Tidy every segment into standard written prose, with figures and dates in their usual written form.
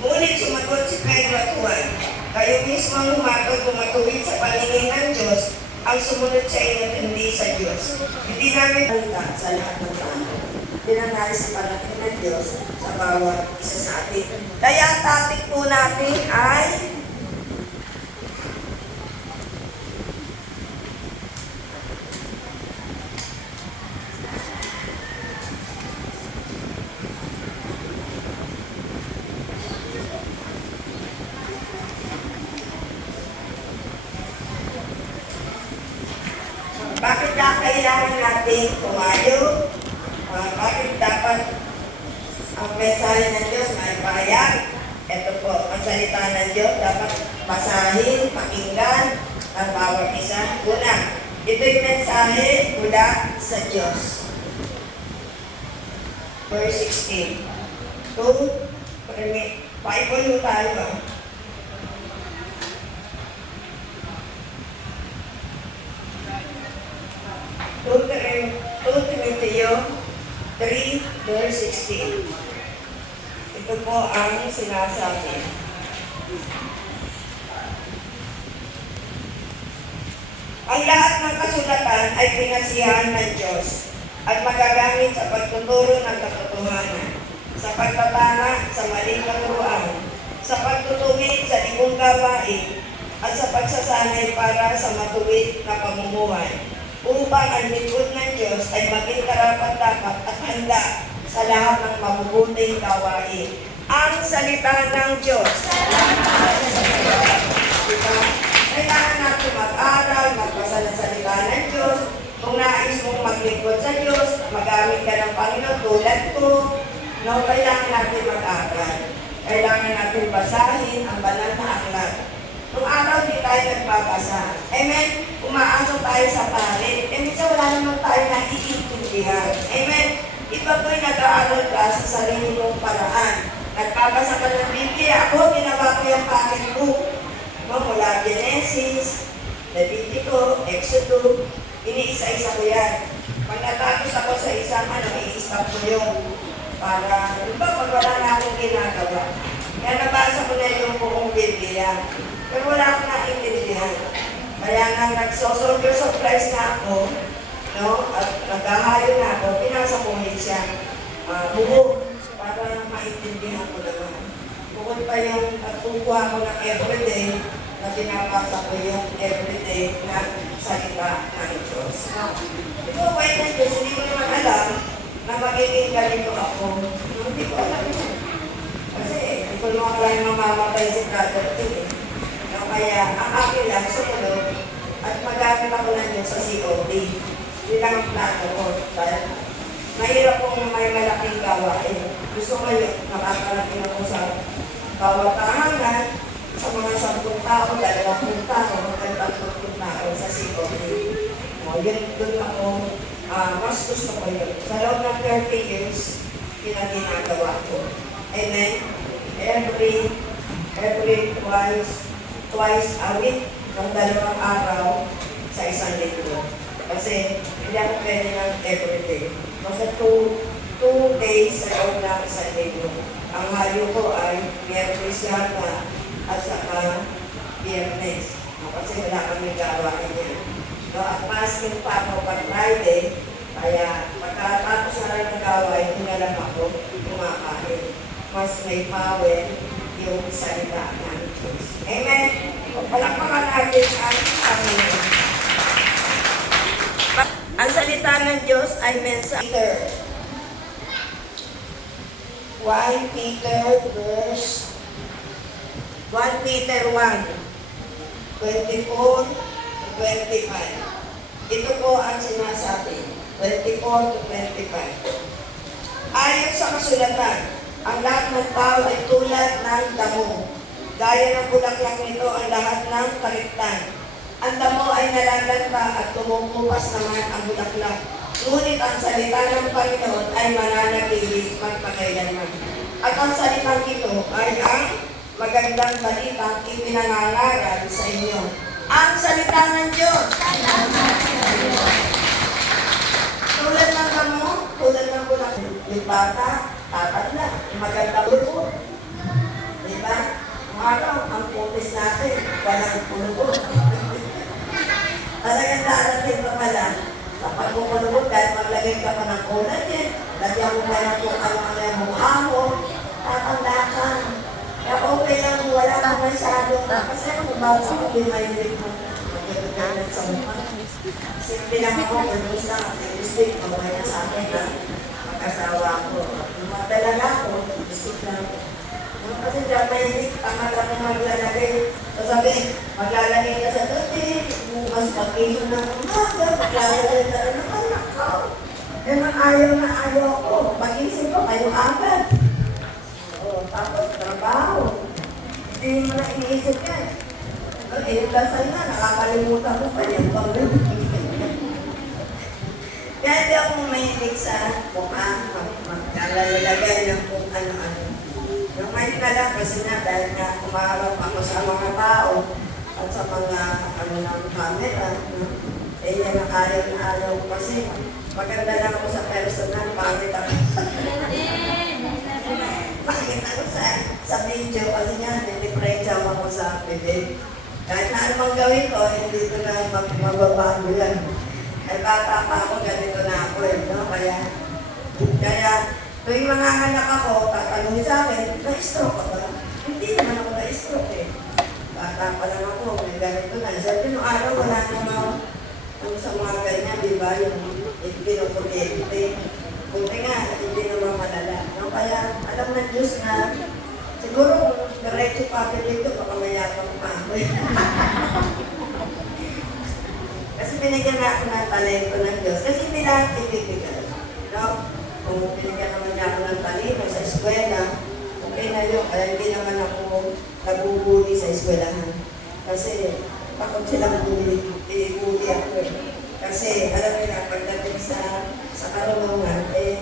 Ngunit sumagot si Pedro at Juan, kayo mismo ang humatol kung matuwid sa paningin ng Diyos ang sumunod sa inyo at hindi sa Diyos. Hindi namin balita sa lahat ng tao. Pinanay sa panatin ng Diyos sa bawat isa sa atin. Kaya ang topic po natin ay bakit kailangan natin tumayo? Bakit dapat ang mensahe ng Diyos may pahayag? Ito po, ang salita ng Diyos dapat basahin, pakinggan ng bawat isa. Una, ito yung mensahe mula sa Diyos. Verse 16. Bible yung tayo. 2 Timoteo 3 verse 16. Ito po ang sinasabi. Ang lahat ng kasulatan ay pinasiyahan ng Diyos at magagamit sa pagtuturo ng katotohanan, sa pagtatana sa maling katuruan, sa pagtutungin sa libong gawain, at sa pagsasanay para sa matuwid na pamumuhay, upang ang lingkod ng Diyos ay maging karapat-dapat at handa sa lahat ng mabubuting gawain. Ang salita ng Diyos. Kailangan natin mag-aral, magbasa ng salita ng Diyos. Kung nais mong maglingkod sa Diyos, magamit ka ng Panginoon tulad ko, no, kailangan natin mag-aral. Kailangan natin basahin ang banal na aklat. Nung araw di tayo nagbabasa. Amen? Umaasok tayo sa palit. Minsan wala naman tayo naiintindihan. Amen? Iba po'y nag-aaral ka sa sarili mong paraan. Nagpapasa ka ng Biblia. Ako, ginawa ko yung packet book. No, mula Genesis, Leviticus, Exodus, iniisa-isa ko yan. Pag natapos ako sa isang i-stop ko yun. Para, pag wala na akong ginagawa. Kaya nabasa ko na yung buong Biblia. Pero wala akong naintindihan. Kaya nang nagsosoldier of Christ na ako, no, at naghahayo na ako, pinasa ko siya buo para maintindihan ko naman. Bukod pa yung pagkukuha ko ng everyday, na pinapasa ko yung everyday na salita ng Diyos. Ito, why ng Diyos, hindi ko naman alam na magiging ganito ako. Hindi ko alam yun. Kasi hindi ko naman alam yung mamamatay si brother Tim. Kaya ang akin lang sumunod at magamit ako ng Diyos sa COD. Hindi lang ang plano ko. Dahil mahirap kong may malaking gawain. Gusto ko yun, nakakalaking ako sa bawat tahanan, sa mga 10 tao, 20 tao, 30 tao sa COD. Yun doon ako, mas gusto ko yun. Sa loob ng 30 years, pinaginagawa ko. Amen? Every twice a week, ng 2 araw sa isang linggo. Kasi hindi ako pwede ng everyday. Kasi 2 days sa loob ng isang linggo. Ang hayo ko ay Miyerkules yata at saka Biyernes. Kasi wala kami gawain yan. No, at masking pa ako pag Friday, kaya pagkatapos na lang ng gawain, hinalang ako kumakain. Mas may power yung salita ng Diyos. Amen? Palakpakan natin ang Panginoon. Ang salita ng Diyos ay mensahe. 1 Peter 1, 24 to 25. Ito po ang sinasabi. 24 to 25. Ayon sa kasulatan, ang lahat ng tao ay tulad ng damo. Gaya ng bulaklak nito ang lahat ng kaligtan. Ang damo ay nalalanta at tumukupas naman ang bulaklak. Ngunit ang salita ng Panginoon ay mananatili magpakailanman. At ang salitang ito ay ang magandang balitang ipinangangaral sa inyo. Ang salita ng Diyos. Tulad ng damo, tulad ng bulaklak. Yung bata, tatat na. Yung maganda po. bata ko, pinahimik mo. Magkakagalan sa mukha. Simple lang ako, ganun lang. May mistake, okay na sa akin na mag-asawa ko. Lumadalaga ako, mistake lang. Kasi dyan mahilig, tama lang kung maglalagay. So sabi, maglalagay ka sa tubig, bukas pag-iso ng umaga, maglalagay ka ng anak ko. Yan ang ayaw na ayaw ko. Pag-isip ko, kayo agad. Tapos, trabaho. Hindi mo na iniisip yan. Dasal na, nakakalimutan mo pa yan. Kaya hindi ako mahilig sa mukha, maglalagay ng kung ano-ano. Yung may na lang kasi na dahil nga kumaharap ako sa mga tao at sa mga ano ng camera, no? Eh yan ang ayaw na ayaw ko kasi maganda lang ako sa personal, pangit ako. Pangit ako sa video kasi nga, niliprecha ako sa bibig. Kahit na anumang gawin ko, hindi ko na magbabago yan. Ay bata pa ako, ganito na ako eh, no? Kaya tuwing mga anak ako, tatanungin sa akin, na-stroke ka ba? Hindi naman ako na-stroke eh. Bata pa lang ako, may ganito na. Sabi nung araw, wala naman sa mga ganyan, di ba? Yung pinupuliente. Buti nga, hindi naman malala. No? Kaya alam ng Diyos na siguro kung diretso pa ako dito, baka mayabang pa ako. Kasi binigyan na ako ng talento ng Diyos. Kasi hindi lang ibibigay. No? Kung binigyan naman niya ako ng talento sa eskwela, okay na yun. Kaya hindi naman ako nabubuli sa eskwelahan. Kasi takot silang buli ako eh. Kasi alam nila, pagdating sa karunungan, eh,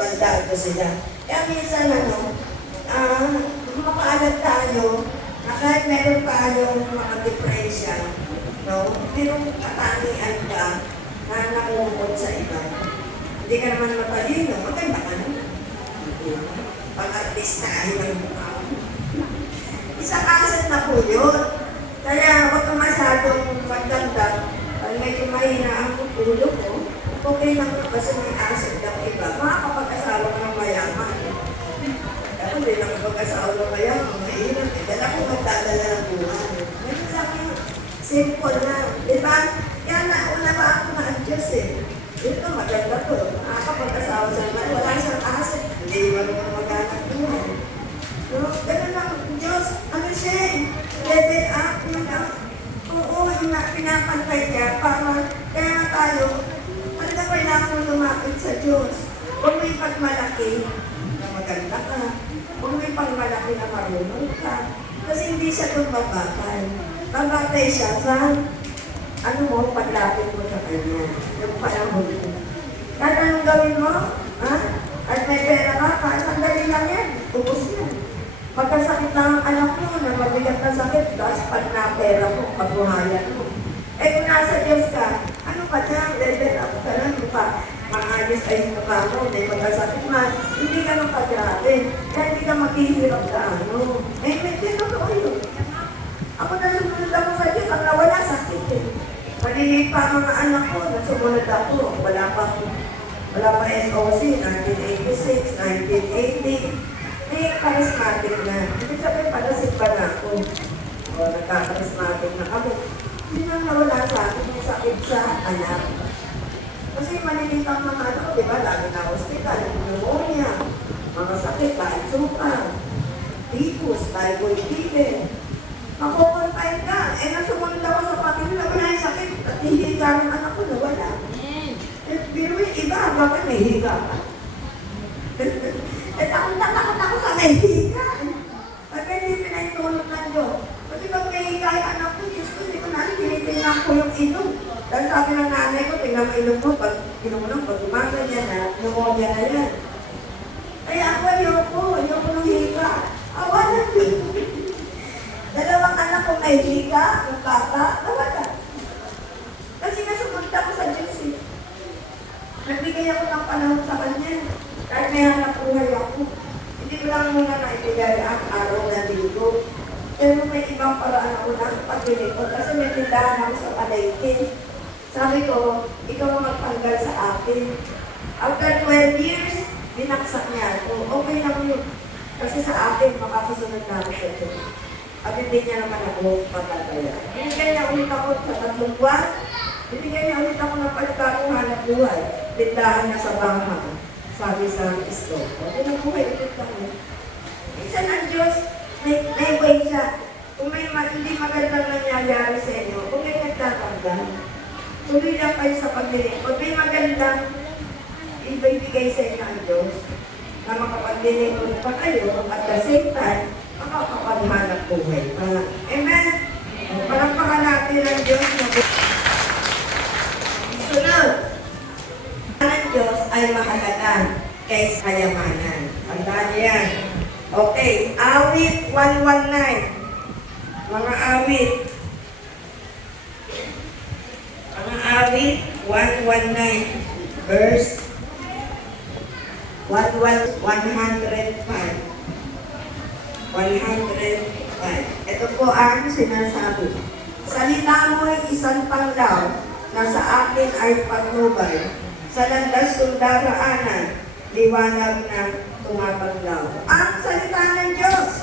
bandado sila. Kaya minsan, mapaalat tayo, na kahit meron tayong mga diferensya, no? Pero katangian ka na nakungkot sa iba. Hindi ka naman matalino, maganda ka naman. Pag-artistahin ang mukha. Isang asset na po yun. Kaya huwag ka masyadong magdagdag. Pag medyo mahina ang tutulo ko, okay lang na kasi may asset ng iba. Makakapag-asawa ka ng mayaman. Kaya hindi lang kapag-asawa ng mayaman, mahirap. Dala ko magdadala ng buhay. Ganun lang yun. Simple lang. Diba? Kaya nauna pa ako na-adjust eh. Dito maganda to. Makakapag-asawa sa mga wala siyang asset. Hindi marunong mag-anak buhay. No? Ganun lang. Diyos, ano siya eh? Level up yun lang. Oo, pinapantay niya para kaya tayo, talaga kailangan mo lumapit sa Diyos. Kung may pagmalaki na maganda ka, kung may pagmalaki na marunong ka, kasi hindi siya itong babatay. Babatay siya sa ano mo, paglapit mo sa kanya. Yung panahon mo. Kahit anong gawin mo, ha? At may pera ka, sandali lang yan, ubos yan. Magkasakit lang ang anak mo na mabigat na sakit, tapos pag na-pera mo, pagbuhayan mo. Eh kung nasa Diyos ka, ano pa dyan, level up ka lang, maayos ay mukha mo, may magkasakit man, hindi ka nang pagrabe, kaya hindi ka maghihirap ka ano. Eh, may totoo yun. Ako na sumunod ako sa Diyos, ang nawala sakit eh. Maliliit pa ang mga anak ko, nasumunod ako, wala pa SOC, 1986, 1980, may charismatic na. Ibig sabihin, palasip pa na ako. O, nagka-charismatic na ako. Hindi nang nawala sa akin yung sakit sa anak. Kasi maliliit ang mga anak, di ba? Lagi na hospital, pneumonia, mga sakit, dahil suka, tipus, typhoid fever. Makukonfine ka. Eh, nasumunod ako sa pati nila, wala yung sakit. At hindi ka ng anak ko, nawala. Pero yung iba, bakit may higa ka? Eh, takot ako sa nahihiga. Pag hindi pinaitulog ng Diyos. Kasi pag nahihiga yung anak ko, Diyos ko, hindi ko na tinitingnan ko yung ilong. Dahil sabi ng nanay ko, tingnan mo ilong mo, pag inumunong, pag umaga niya na, pneumonia na yan. Kaya ako, ayoko nung higa. Awa na yun. Dalawang anak ko nahihiga, ang bata, nawala. Kasi nasumunta ko sa Diyos eh. Nagbigay ako ng panahon sa kanya. Kahit may hanap buhay ako. Hindi ko lang muna naibigay ang araw na linggo. Pero may ibang paraan ako ng paglilingkod. Kasi may tindahan ako sa palengke. Sabi ko, ikaw ang magtanggal sa akin. After 12 years, binaksak niya ako. Okay lang yun. Kasi sa akin, makakasunod na ako sa Diyos. At hindi niya naman ako patataya. Binigyan niya ulit ako sa 3 buwan. Binigyan niya ulit ako ng pagkakong hanap buhay. Tindahan niya sa bahay. Sabi sa store. O, tinabuhay ulit ako. Minsan ang Diyos, may way siya. Kung may hindi magandang nangyayari sa inyo, kung may nagtatanggal, tuloy lang kayo sa pagdinig. Kung may magandang ibibigay sa inyo ang Diyos, na makapagdinig pa kayo, at the same time, makakapaghanap buhay pa. Amen? Palakpakan natin ang Diyos na sunod. Ang Diyos ay mahalaga kaysa kayamanan. Tandaan niyo yan. Okay, awit 119. Mga awit. Mga awit 119. Verse 105. 105. Ito po ang sinasabi. Salita mo ay isang panglaw na sa akin ay patnubay. Sa landas kong daraanan, liwanag na tumapaglaw. Ang salita ng Diyos.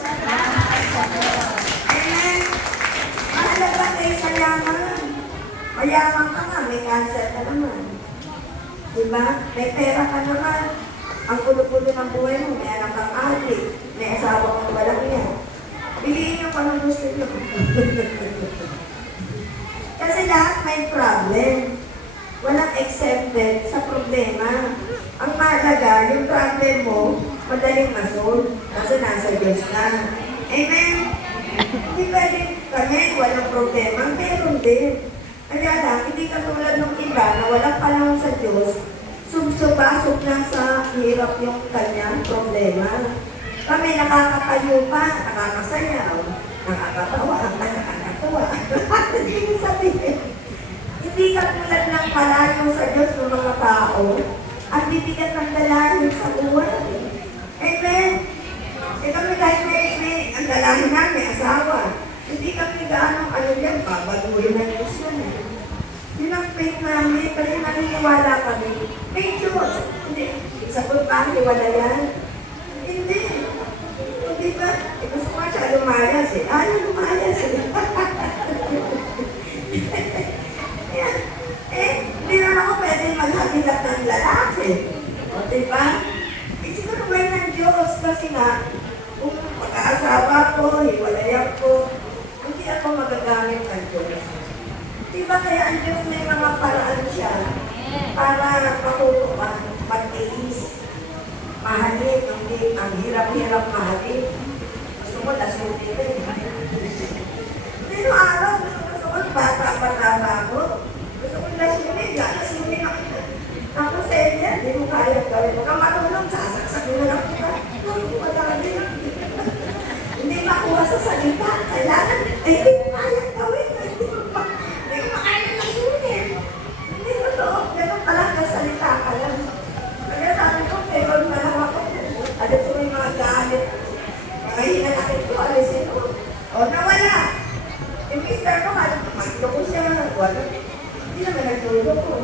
Amen. Mahalaga kayo sa yaman. Mayaman ka nga, may cancer ka naman. Diba? May pera ka naman. Ang pulo-pulo ng buhay mo, may anak kang adik, may asawa kang walang yan. Piliin niyo kung anong gusto niyo. Kasi lahat may problem. Walang exempted sa problema. Ang mahalaga, yung problem mo, madaling masolve. Kasi nasa Diyos na. Amen? Hindi pwedeng kami, walang problema. Meron din. Kaya lang, hindi katulad ng iba na walang panahon sa Diyos, subsubasok na sa hirap yung kanyang problema. Kami nakakatayo pa, nakakasayaw, nakakatawa, nakakatawa. Hindi ko sabihin. Hindi katulad ng malayo sa Diyos ng mga tao at bibigyan ng dalahin sa buhay. Amen? E kami kahit may ang dalahin namin, asawa. Hindi kami gaano yan, babaguhin ng Diyos yan. Yun ang faith namin kasi naniniwala kami. May Diyos. Hindi. Sa punta, wala yan. Hindi. Hindi ba? Gusto ko siya lumayas eh. Ayaw lumayas eh. Hindi na ako pwede maghabilap ng lalaki. O, diba? Siguro may ng Diyos kasi nga, kung pag-aasawa ko, hiwalayan ko, hindi ako magagamit ng Diyos. Diba kaya ang Diyos may mga paraan siya para matutukan, mag-iis, mahalin, ang hirap-hirap mahalin. Gusto mo, lasunin rin. Pero araw, gusto ko, bata-bata ako. Gusto ko lasunin, lasunin ako. Ako sa inyo, hindi mo kaya gawin. Huwag kang matulong, sasaksakin mo lang kita. Hindi mo madali. Hindi makuha sa salita. Kailangan, hindi mo kaya gawin. Hindi mo kaya lasunin. Hindi mo to. Ganun pala, kasalita ka lang. Kaya sabi ko, meron pa lang ako. Alas ko yung mga galit. Kaya hinanakit ko, alisin ko. O, nawala. Yung mister ko, maglo ko siya. Wala. Hindi naman nagtulo ko.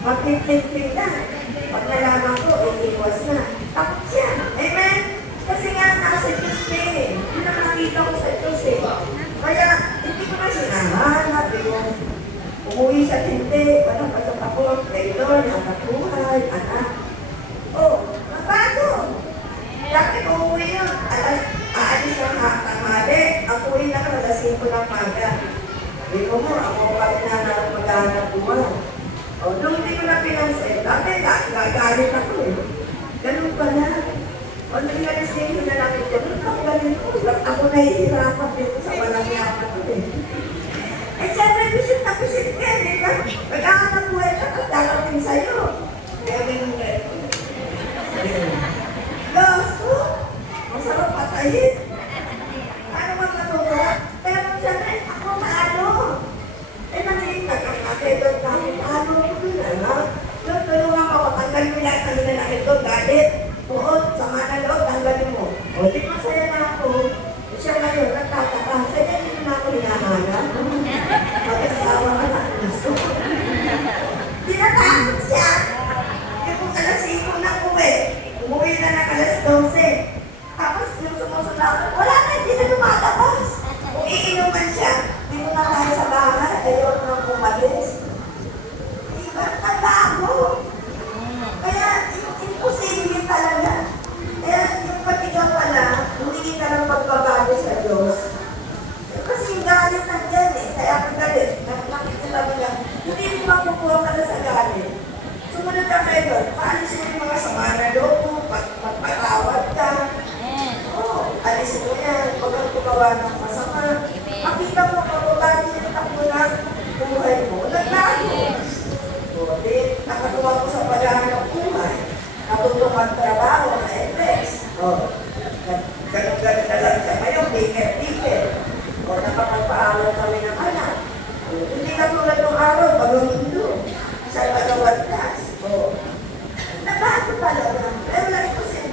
Mag-ping-ping na. Pag nalaman ko, iiwas na. Takot siya. Amen? Kasi nga, nasa Diyos na eh. Yun ang nakita ko sa Diyos eh. Kaya, hindi ko na sinahanap. Umuwi siya hindi. Walang pasok ako. Pray Lord, anak buhay, anak. Oh, mabago. Dati ko umuwi yun. Aalis ng tanghali. Ako uwi na alas 5 ng maga. Hindi ko mo, ako pa rin na maghanap buhay. O, nung hindi ko na pinansin, dati gagalit ako eh. Ganun pala. O, nung nalasing ko na lang ito, nung ako galing ko, ako nahihirapan dito sa walang yaman ko eh. Eh, siyempre, pisit na pisit ka eh, diba? Magkakanak buhay ka, tapos darating sa'yo. Kaya ganun ka ito. Loso, masarap patayin. Ano man matuwa? Pero siyempre, ako maano. Eh, nangihinag ang doon namin, ano ko doon, anak? Doon, tulungan ako, tanggalin mo lahat ng nanakit doon, galit. Buot, sama na loob, tanggalin mo. O, di masaya na ako. Siya ngayon, nagtataka, sa'yo hindi na ako hinahanap. Mag-asawa ka na, gusto ko. Tinatakot siya. Eh, kung alas 5 na umuwi na ng alas 12. Tapos, yung sumusunod, wala na, hindi na lumalabas. yan. Huwag kang gumawa ng masama. Makita mo kapag yung takbo ng buhay mo. Naglago. O, di, nakatuwa ko sa paghahanap buhay. Natutong magtrabaho sa FX. O, ganun-ganun na lang siya. Ngayon, ticket. O, nakapagpaaral kami ng anak. O, hindi ka tulad ng araw, pag-umundo. Sa pagawad class. O, nabago talaga. Pero lang ko sa'yo.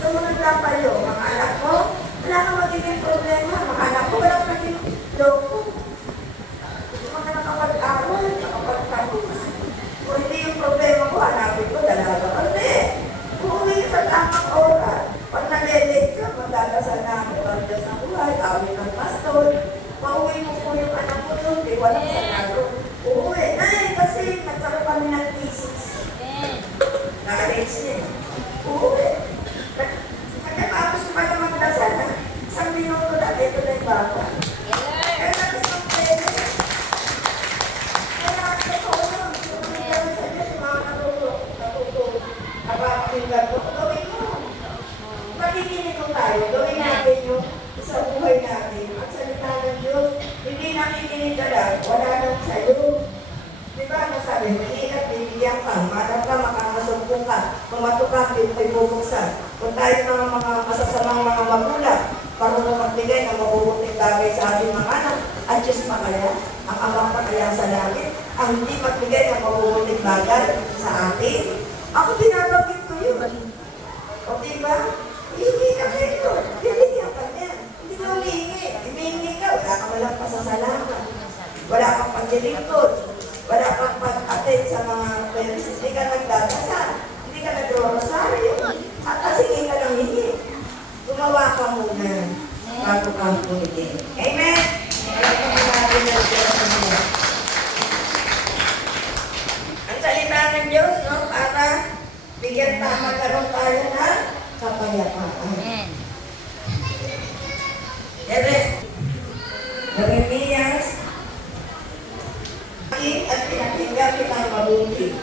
So, mga tapayo, mga anak ko, wala kang magiging problema. Mga anak ko, wala kang magiging loko. Mga nakapag-aral, nakapag-tapos. Kung hindi yung problema ko, hanapin ko, dalaga ka. Hindi. Uuwi ka sa tamang oras. Pag nalelate ka, magdadasal na ako. Pagdas ng buhay, awin ng pastor. Pauwi mo po yung anak ko doon. Di walang sanado. Uuwi. Ay, kasi nagkaroon kami ng thesis. Na-arrange niya. Uuwi. Nagkatapos pa na magdasal na. Isang minuto na, ito na yung bata. Kaya natas ng pwede. Kaya ako lang. Kaya sa Diyos, yung mga natuto. Napapakinggan ko. Gawin mo. Pakikinig ko tayo. Gawin natin yung sa buhay natin. Ang salita ng Diyos, hindi nakikinig ka lang. Wala nang sa'yo. Diba, ano sabi, maingat, bibigyan ka, marap ka, makakasumpong ka, pumatukan, pinto'y bubuksan. Kung tayo mga masasamang mga magulang, marunong magbigay ng mabubuting bagay sa ating mga anak, at Diyos pa kaya, ang amang pa kaya sa langit, ang hindi magbigay ng mabubuting bagay sa atin. Ako binabanggit ko yun. O diba, hihingi ka dito, bibigyan ka niya. Hindi ka humihingi ka, wala ka walang pasasalamat, wala kang paglilingkod. Wala kang pag-attend sa mga parents, hindi ka nagdadasal, hindi ka nagro-rosaryo, at kasingin ka lang hindi. Gumawa ka muna bago ka humingi. Amen? Alam ka muna natin na Diyos. Ang salita ng Diyos, no, para bigyan magkaroon tayo ng kapayapaan. Jeremias at pinakinggan kitang mabuti.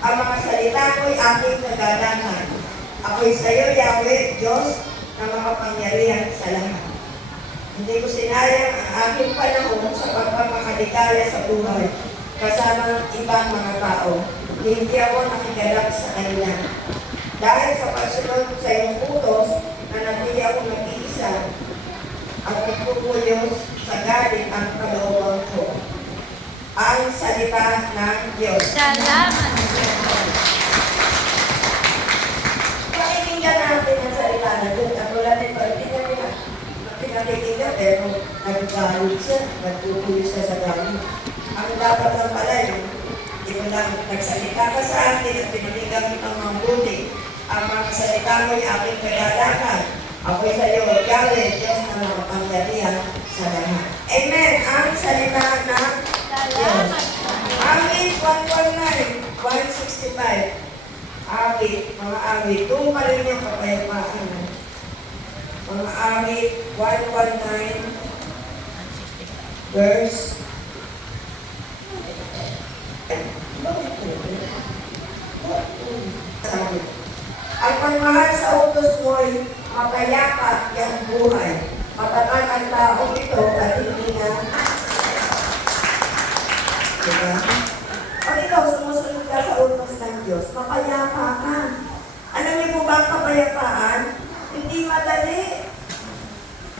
Ang mga salita ko'y aking nagalaman. Ako'y sa'yo, Yahweh, Diyos, na makapangyarihan sa lahat. Hindi ko sinayang ang aking panahon sa pagpapakaligaya sa buhay kasama ng ibang mga tao. Hindi ako nakigalap sa kanila. Dahil sa pagsunod sa iyong utos na nagpili ako nag-iisa at nagpupuyos sa galing ang kalooban ko. Ang salita ng Diyos. Salamat. Pakikinggan natin ang salita ng Diyos. At wala din pa, hindi natin pinakikinggan, pero nagkaroon siya, nagtutuloy siya sa galing. Ang dapat lang pala yung, hindi mo lang nagsalita ka sa akin at pinakinggan mo ng mabuti. Ang mga salita mo'y aking kagalakan. Ako'y sa iyo, Yahweh, Diyos na makapangyarihan sa lahat. Amen. Ang salita ng Salamat. Awit 119, 165. Awit, mga awit. Doon pa rin yung kapayapaan. Mga awit 119, verse. Ang pagmahal sa utos mo'y mapayapa yung buhay. Matatag ang taong ito at hindi na. Diba? Pag ikaw sumusunod ka sa utos ng Diyos, mapayapa ka. Alam niyo po ba ang kapayapaan? Hindi madali.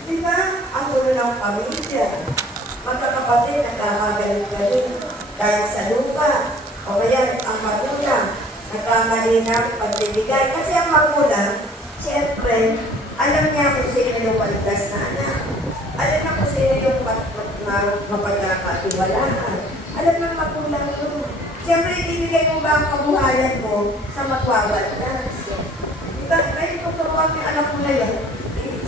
Diba? Ang gulo ng pamilya. Magkakapatid, nagkakagalit-galit dahil sa lupa. O kaya ang magulang, nagkamali ng pagbibigay. Kasi ang magulang, siyempre, alam niya kung sino yung paligtas na anak. Alam na kung sino yung mapagkakatiwalaan. Alam ng magulang ko. Siyempre, ibibigay mo ba ang kabuhayan mo sa magwawalas? Diba? May tuturuan yung anak mo na yun.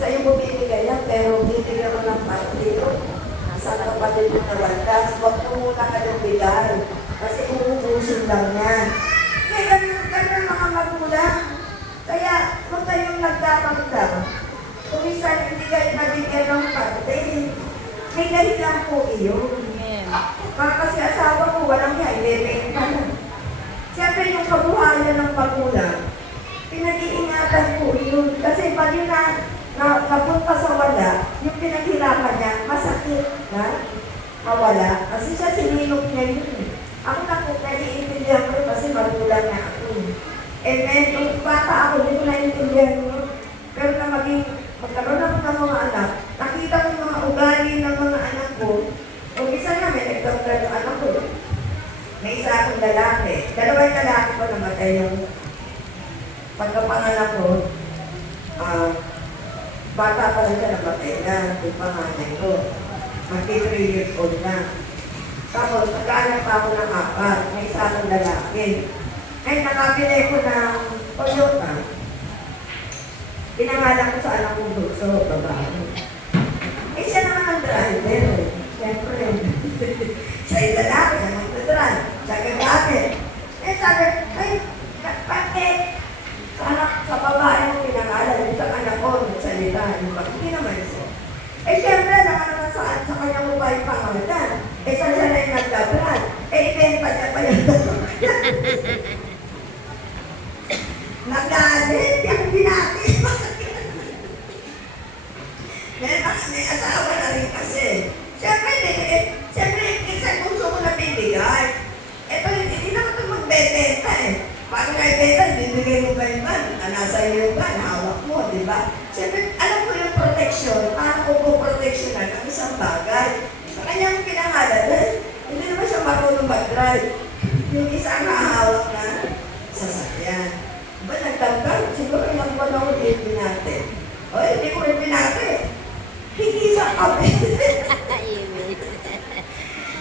Sa iyo mo bibigay yan, pero bibigyan mo ng partido. Sa kapatid mo na walas, huwag mo muna kayong bigay. Kasi uubusin lang yan. Kaya ganun mga magulang. Kaya, huwag kayong nagdamagdam. Kung minsan hindi kayo nabigyan ng parte, may dahilan po iyon. Kasi asawa ko, walang highway pa lang. Siyempre yung kabuhayan ng magulang, pinag-iingatan po yun. Kasi pag yun na, napunta sa wala, yung pinaghirapan niya, masakit na mawala. Kasi siya sininok niya yun. Ako na po, naiintindihan ko kasi magulang na ako. And then, nung bata ako, hindi ko naiintindihan yun. Pero na magkaroon ako ng mga anak, nakita ko yung mga ugali ng mga anak ko. Kung isa namin, nagdagdag yung anak ko. May isa akong lalaki. Dalawang lalaki ko namatay yung pagkapanganak ko. Bata pa rin siya namatay na yung panganay ko. Magti 3 years old na. Tapos, nagkaanak pa ako ng 4. May isa akong lalaki. Ay, nakabili ko ng Toyota. Pinangalan ko sa anak kong bunso, babae. Eh, siya naman ang driver. Siyempre, siya yung lalaki, siya nagdadrive. Siya gagamit. Eh, sabi, ay, bakit? Sa babae mo pinangalan, yung sa anak ko, nagsalita. Hindi naman siya. Eh, siyempre, naman sa kanya mo ba yung pangalan? Eh, saan siya na yung nagdadrive? Eh, ibenta niya pa yung nagalit, yung binati. May asawa na rin kasi. Siyempre, minsan gusto ko na bibigay. Ito, hindi naman ito magbebenta eh. Paano nga ibenta, bibigay mo ba yung ban? Nasa iyo yung ban, hawak mo, di ba? Siyempre, alam ko yung protection, paano ko po proteksyonan ang isang bagay. Sa kanyang pinangalan, hindi naman siya marunong mag-drive. Yung isang nakahawak na sasakyan. Ba, nagtanggal? Siguro ilang buwan ako din binate. O, hindi ko rin binate. Hindi sa kape.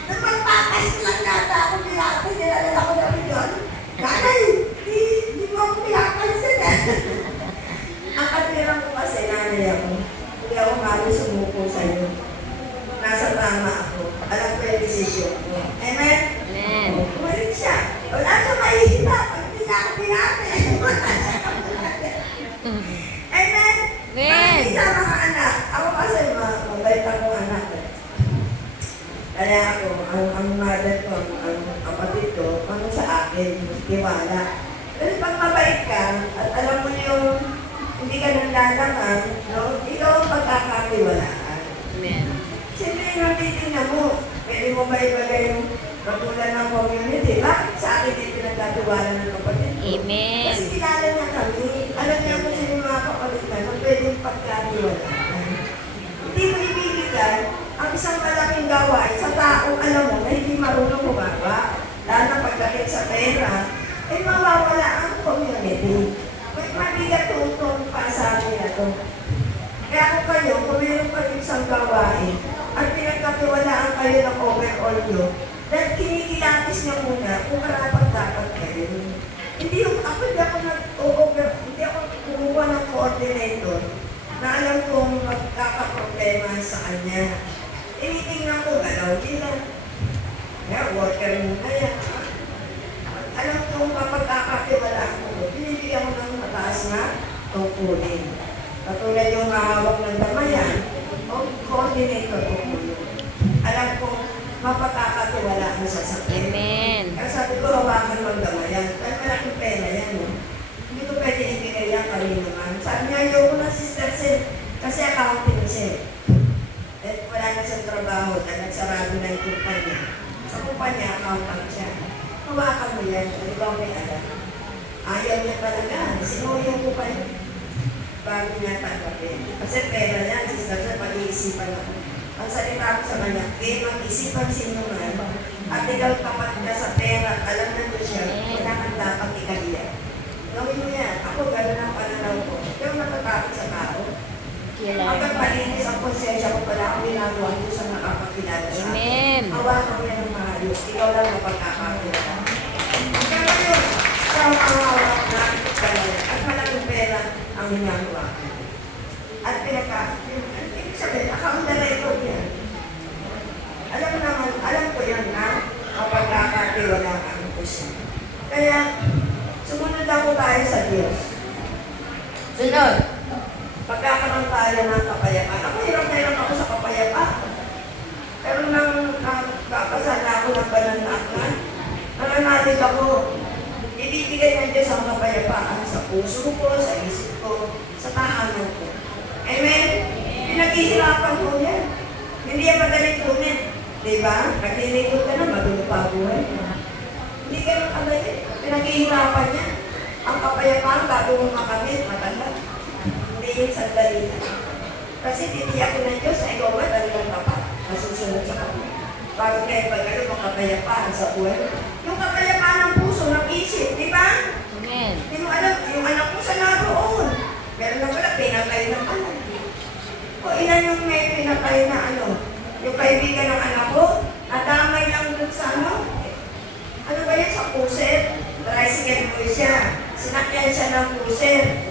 Napagpakas lang nata ako binate. Nilalala ko na rin yun. Nanay, hindi mo ako pinapansin eh. Ang katirang ko kasi, nanay ako. Hindi ako mali sumuko sa'yo. Nasa tama ako. Alam ko yung desisyon ko. Amen? Amen. Umalit siya. Wala siya mahihita pag hindi na ako binate. Amen? Amen. Isa mga anak. Ako kasi mabait akong anak. Kaya ako, ang mother ko, ang kapatid ko, ano sa akin, tiwala. Pero pag mabait ka, at alam mo yung hindi ka nanlalaman, no? Ikaw ang pagkakatiwalaan. Amen. Siyempre yung titignan mo, pwede mo ba ibagay yung katulad ng community? Bakit sa akin din pinagkatiwala ng kapatid ko? Amen. Kasi kilala niya kami. Alam niya kung sino yung mga kapatid na pwedeng pagkatiwalaan. Hindi mo ibibigay ang isang malaking gawain sa taong alam mo na hindi marunong bumaba, lalo na pagdating sa pera, ay mawawala ang community. May mabigat tutong pa sa amin na to. Kaya kung kayo, kung meron pa rin isang gawain, at pinagkatiwalaan kayo ng overall nyo, dahil kinikilatis niya muna kung karapat dapat kayo. Hindi yung ako, hindi ako kumuha ng coordinator na alam kong magkakaproblema sa kanya. Tinitingnan ko, galaw nila. Kaya, worker muna yan. Alam kong mapagkakatiwalaan ko, binibigyan ko ng mataas na tungkulin. Katulad yung mahawak ng damayan, o coordinator ko po yun. Alam kong mapagkakatiwalaan sa sakit. Amen. Kaya sabi ko, hawakan mo ang damayan. Kaya malaking pera yan, no? Hindi ko pwede ibigay yan kami naman. Sabi niya, ayoko na sister Sil, kasi accounting siya. Eh, wala na siyang trabaho dahil nagsarado na yung kumpanya. Sa kumpanya, accountant siya. Hawakan mo yan, hindi ba may alam? Ayaw niya talaga. Sinuyong ko pa yun. Bago niya tanggapin. Kasi pera yan, sister Sil, pag-iisipan ako. Ang salita ko sa kanya, mag-isipan sino man. At ikaw kapag nasa pera, alam na ko siya, wala kang dapat ikahiya. Gawin mo yan. Ako, gano'n ang pananaw ko. Ikaw natatakot sa tao. Hanggang malinis ang konsensya ko pala ang ginagawa ko sa nakapagkilala sa akin. Amen. Hawakan mo yan ng maayos. Ikaw lang ang pagkakakilala. Kaya ngayon, sa mga hawak na pala, at malaking pera ang ginagawa ko. At ibig sabihin, account na record yan. Alam mo naman, alam ko yan na mapagkakatiwalaan ko siya. Kaya, sumunod ako tayo sa Diyos. Sunod, pagkakaroon tayo ng kapayapaan. Ako, hirap ako sa kapayapaan. Pero nang nakapasal na ako ng banal na aklan, nananalig ako. Ibibigay ng Diyos ang kapayapaan sa puso ko, sa isip ko, sa tahanan ko. Amen? Pinaghihirapan ko yan. Hindi yan madaling kunin. Diba? Naglilingkod ka na, magulo pa buhay. Hindi ganun kagaya. Pinaghihirapan niya. Ang kapayapaan, bago mo makamit, matanda. Hindi yun sandali na. Kasi titiyak ko ng Diyos, ay ikaw ba, talagang tapat. Nasusunod sa kanya. Bago kayo pagkalo, makapayapaan sa buhay. Yung kapayapaan ng puso, ng isip, di ba? Amen. Hindi mo alam, yung anak mo sa naroon. Meron na pala, pinatay ng anak. O ilan yung may pinatay na ano? Yung kaibigan ng anak ko, nadamay lang dun sa ano? Ano ba yun sa puset? Tricycle boy siya. Sinakyan siya ng puset.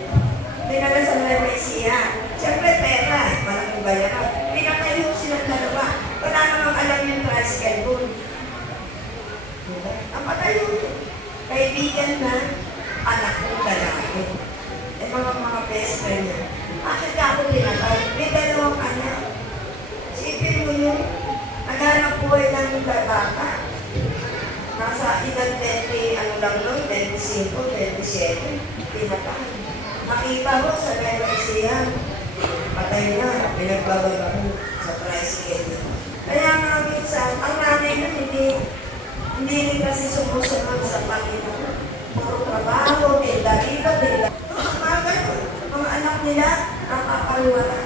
Dinala sa Nueva Ecija. Siyempre pera, malaking bayaran. Pinatay yung silang dalawa. Wala namang alam yung tricycle boy. Napatay yung kaibigan na anak kong lalaki. Eh mga best friend niya. Bakit ako pinatay? May dalawang anak. Sipin mo yun, naghanap buhay lang yung bata. Nasa edad 20, ano lang nun, 25, 27, pinatay. Nakita ko sa Nueva Ecija, patay na, pinagbabago sa tricycle. Kaya nga minsan, ang nanay na hindi rin kasi sumusunod sa Panginoon. Puro trabaho, tinda dito, tinda. Mga ganun, mga anak nila, nakapaliwala.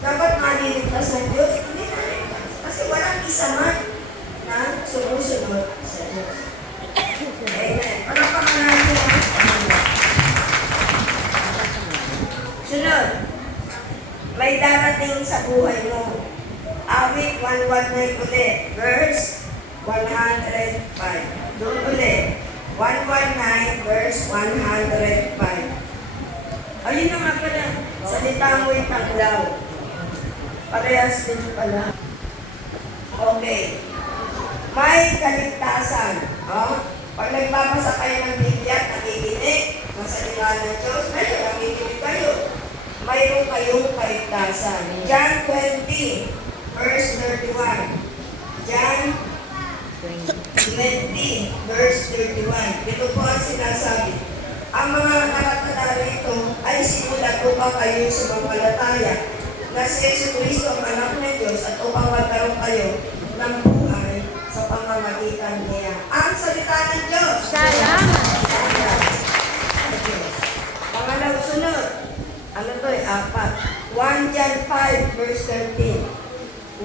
Dapat maliligtas ng Diyos, hindi naligtas. Kasi walang isa man na sumusunod sa Diyos. Amen. Panapakan natin ang Panginoon. Sunod, may darating sa buhay mo. Awit 119 ulit, verse 105. Doon ulit, 119 verse 105. Ayun naman pala, salita mo'y tanglaw. Parehas din pala. Okay. May kaligtasan. Pag nagbabasa kayo ng Biblia, nakikinig, masalita ng Diyos, ngayon, nakikinig kayo. Mayroon kayong kaligtasan. John 20, verse 31. John 20, verse 31. Ito po ang sinasabi. Ang mga nakatatala rito ay simulat upang kayo sumampalataya na si Jesucristo ang anak ng Diyos at upang magkaroon kayo ng buhay sa pamamagitan niya. Ang salita ng Diyos. Salamat. Pangalaw, sunod. Ano to eh? 4. 1 John 5 verse 13.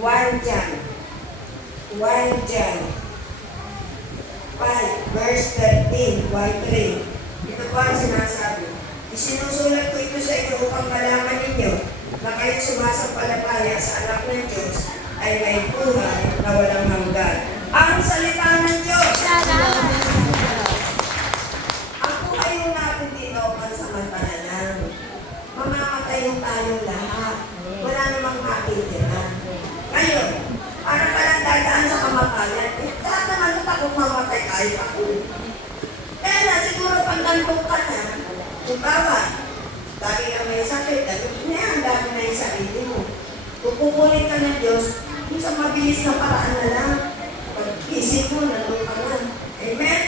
1 John 5 verse 13. 1-3. Ito po ang sinasabi. Isinusulat ko ito sa inyo upang malaman ninyo na kayo sumasampalataya sa anak ng Diyos ay may buhay na walang hanggan. Ang salita ng Diyos. Salamat. Ang buhay mo natin dito pansamantala. Mamamatay yung tayong lahat. Wala namang makitira. Ngayon, para palang dadaan sa kamatayan, lahat naman takot mamatay kahit ako. Kaya na, siguro pag nandun ka na, kumbawa, dahil na may sakit, dahil na yung sarili mo. Kung kukunin ka ng Diyos, yung sa mabilis na paraan na lang, pag-isip mo, nandun ka na. Amen?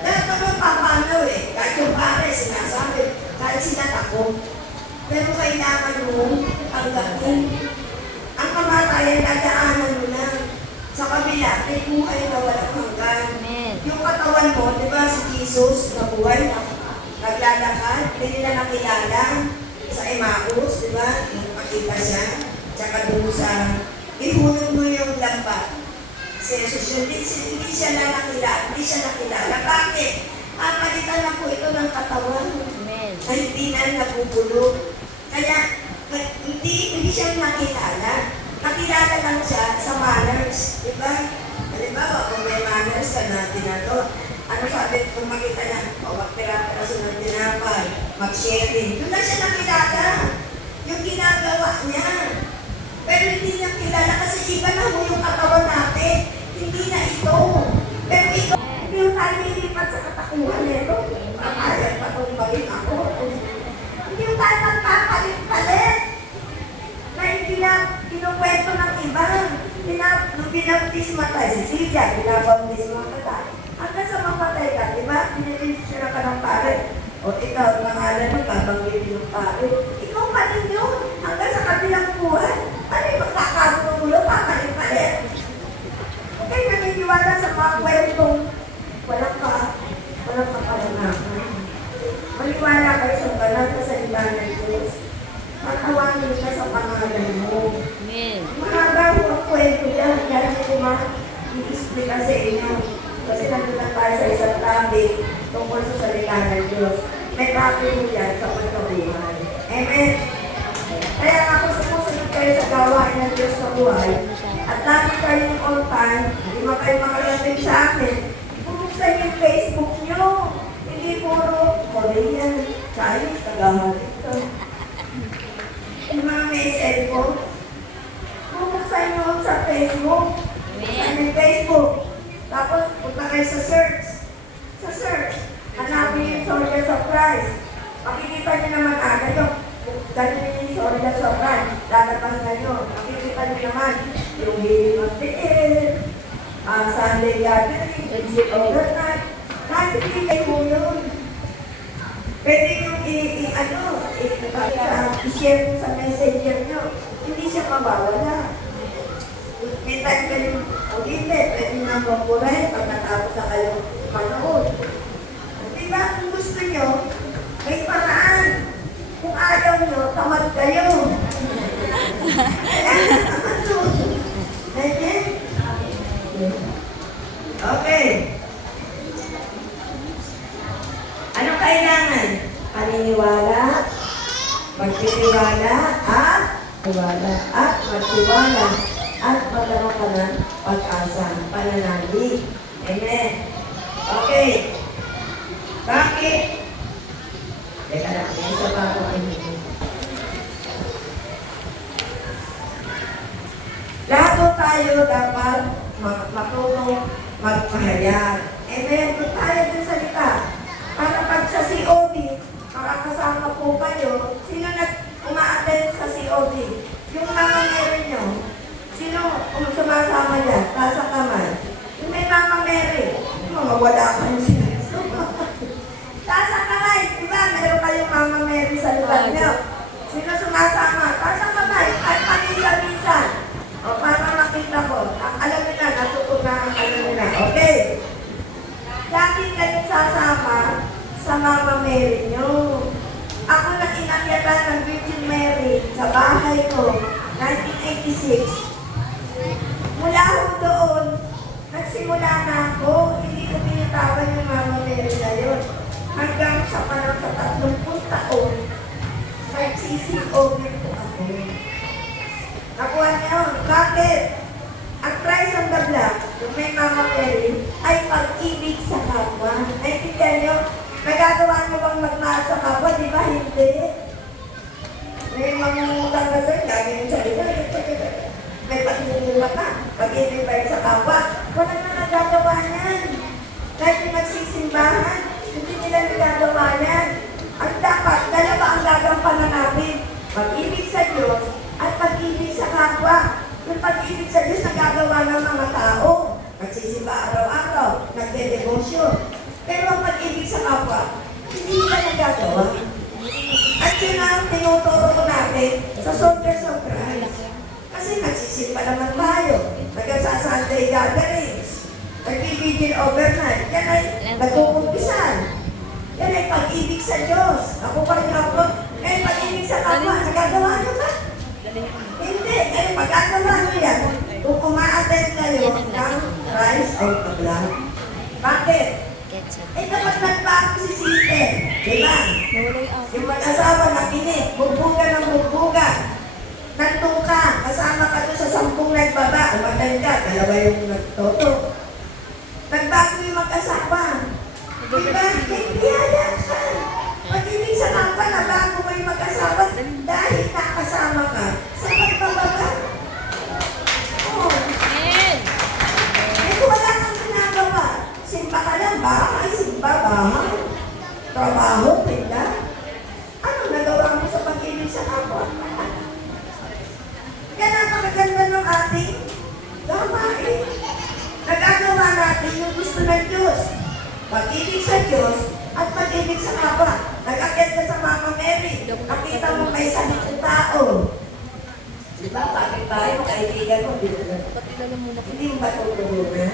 Lahat naman papanaw eh. Kahit yung pare, sinasabi, kahit sila takot. Pero kailangan mo tanggapin. Ang kamatayan, dadaanan mo lang. Sa kabila, may buhay na walang hanggan. Amen. Yung katawan mo, di ba si Jesus, na buhay, naglalakad, hindi nila nakilala sa Emmaus, di ba? Nakakita siya. Tsaka doon sa, ihulog mo yung lambat. Si Jesus, hindi siya nakilala. Bakit? Palitan na po ito ng katawan. Amen. Na hindi na nabubulog. Kaya, hindi siya nakilala. Nakilala lang siya sa manners. Diba? Halimbawa, kung may manners ka na ginagawa, ano sabi, kung makita niya, magpira-piraso ng tinapay, mag-sharing. Doon na siya nakilala. Yung ginagawa niya. Pero hindi niya kilala kasi iba na mo yung katawan natin. Hindi na ito. Pero ito, yung tayo nilipat sa katakuhan nito. Ayaw pa kung bagin ako. Hindi yung tayo magpapalit-palit. Na hindi na kinukwento ng iba. Nung binabtisma tayo, si Silvia, binabtisma ka tayo. Hanggang sa mapatay ka, di ba? Pinipinstira ka ng pare. O ikaw, pangalan mo, babanggitin ng pare. Ikaw pa din yun. salita ng Diyos. May copy mo yan sa pagkabuhay. Amen? Kaya ako sumusunod kayo sa gawain ng Diyos sa buhay. At lagi kayong on time, hindi mo kayo makarating sa akin. Buksan yung Facebook nyo. Hindi puro Korean, Chinese, Tagalog. Yung mga may cellphone, buksan nyo sa Facebook. Buksan yung Facebook. Tapos punta kayo sa search. Sa search, hanapin yung Soldiers of Christ. Makikita nyo naman agad yung ganun yung Soldiers of Christ. Lalabas na yun. Makikita nyo naman yung Healing of the Air, Sunday Gathering, Exit Overnight. Nakikita mo yun. Pwede yung i-share mo sa messenger nyo. Hindi siya mabawala. May time ka yung ulitin, pwede nang maburay pagkatapos na kayo manood. Diba, kung gusto nyo, may paraan. Kung ayaw nyo, tamad kayo. Kaya, tamad nyo. Amen? Okay. Anong kailangan? Paniniwala, magtitiwala, at magtiwala, at magkaroon ka ng pag-asa, pananalig. Amen. Okay. Bakit? Teka lang, may isa pa ako lahat tayo dapat matulong magpahayag. Amen. Kung tayo din salita, para pag sa COD, makakasama po kayo, sino uma-attend sa COD? Yung mga meron nyo, sino sumasama dyan? Taas ang kamay. Yung may Mama Mary, mga wala ka yung sinasama. Taas ang kamay, di ba? Meron kayong Mama Mary sa lugar nyo. Sino sumasama? Taas ang kamay, at paminsan-minsan. O, para makita ko. Alam nyo na, natuto na ang alam nyo na. Okay. Lagi kayong sasama sa Mama Mary nyo. Ako na inakyatan ng Virgin Mary sa bahay ko, 1986. Mula ho doon, nagsimula na ako, hindi ko pinitawan yung Mama Mary na yun. Hanggang sa parang sa 30 taon, nagsisiobin ko ako. Nakuha niyo, bakit? Ang Christ on the block, yung may Mama Mary, ay pag-ibig sa kapwa. Naintindihan niyo? Nagagawa niyo bang magmahal sa kapwa? Di ba? Hindi. May mangungutang na sa'yo, lagi yung salita. May pag-ibig ka. Pag-ibig ba sa kapwa? Wala na nagagawa niyan. Kahit yung nagsisimbahan, hindi nila nagagawa yan. Ang dapat, dalawa ang gagampanan natin. Pag-ibig sa Diyos at pag-ibig sa kapwa. Yung pag-ibig sa Diyos nagagawa ng mga tao. Nagsisimba araw-araw, nagde-debosyo. Pero ang pag-ibig sa kapwa, hindi nila nagagawa. At yun ang tinuturo ko natin sa Soldiers of Christ. Kasi nagsisimba naman tayo. Nagsasunday gatherings. Nag-vigil overnight. Yan ay nagkukumpisan. Yan ay pag-ibig sa Diyos. Ako pa rin ako. Eh, pag-ibig sa kapwa, nagagawa nyo ba? Hindi. Eh, magagawa nyo yan. Kung uma-attend kayo ng Christ of the Blood. Bakit? Eh, dapat nagbago si sister. Diba? Yung mag-asawa nakinig, bugbuga ng bugbuga. Nandun ka, kasama ka doon sa 10 nagbaba. Umatay ka, 2 yung nagtoto. Nagbago yung mag-asawa. Diba? Kaya ka. Pag-ibig sa kapwa na bago mo yung mag-asawa dahil nakasama ka sa pagbababa. Oh. Eh, wala kang ginagawa. Simba ka lang, bahay, simba, bahay. Trabaho, tinda. Ano nagawa mo sa pag-ibig sa kapwa? Yan ang magaganda ng ating gawain. Nagagawa natin yung gusto ng Diyos. Pag-ibig sa Diyos at pag-ibig sa kapwa. Nag-akit ka sa Mama Mary. Nakita mo may sakit ng tao. Diba? Bakit tayo, kaibigan mo, hindi mo ba tutulungan?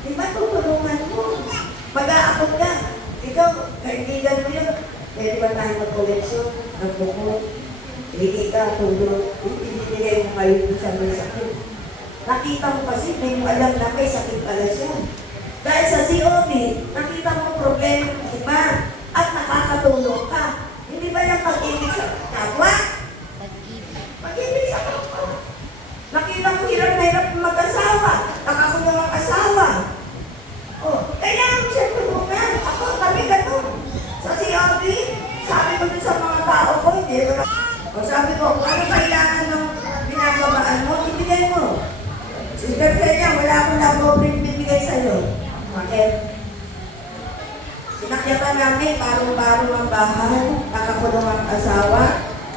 Di ba tutulungan mo? Mag-aakot ka. Ikaw, kaibigan mo yun. Pwede ba tayo mag-koleksyon ng buko? Hindi ka, tulong. Ibibigay mo kayo sa may sakit. Nakita mo kasi, may mo alam na may sakit pala siya. Dahil sa COD, nakita mo problema, iba. at nakakatulong ka. Hindi ba yung pag-ibig sa kapwa? Pag-ibig. Pag-ibig sa kapwa. Nakita mo hirap na hirap mag-asawa. Nakakulong ang asawa. Oh, kaya siya tulungan. Ako, kami ganun. Sa CRB, sabi ko din sa mga tao ko, hindi naman. O sabi ko, kung ano kailangan ng ginagawaan mo, ibigay mo. Sister Fenya, wala akong nag-offering bibigay sa'yo. Bakit? Pinakyatan namin, barong-barong ang bahay, nakakulong ang asawa,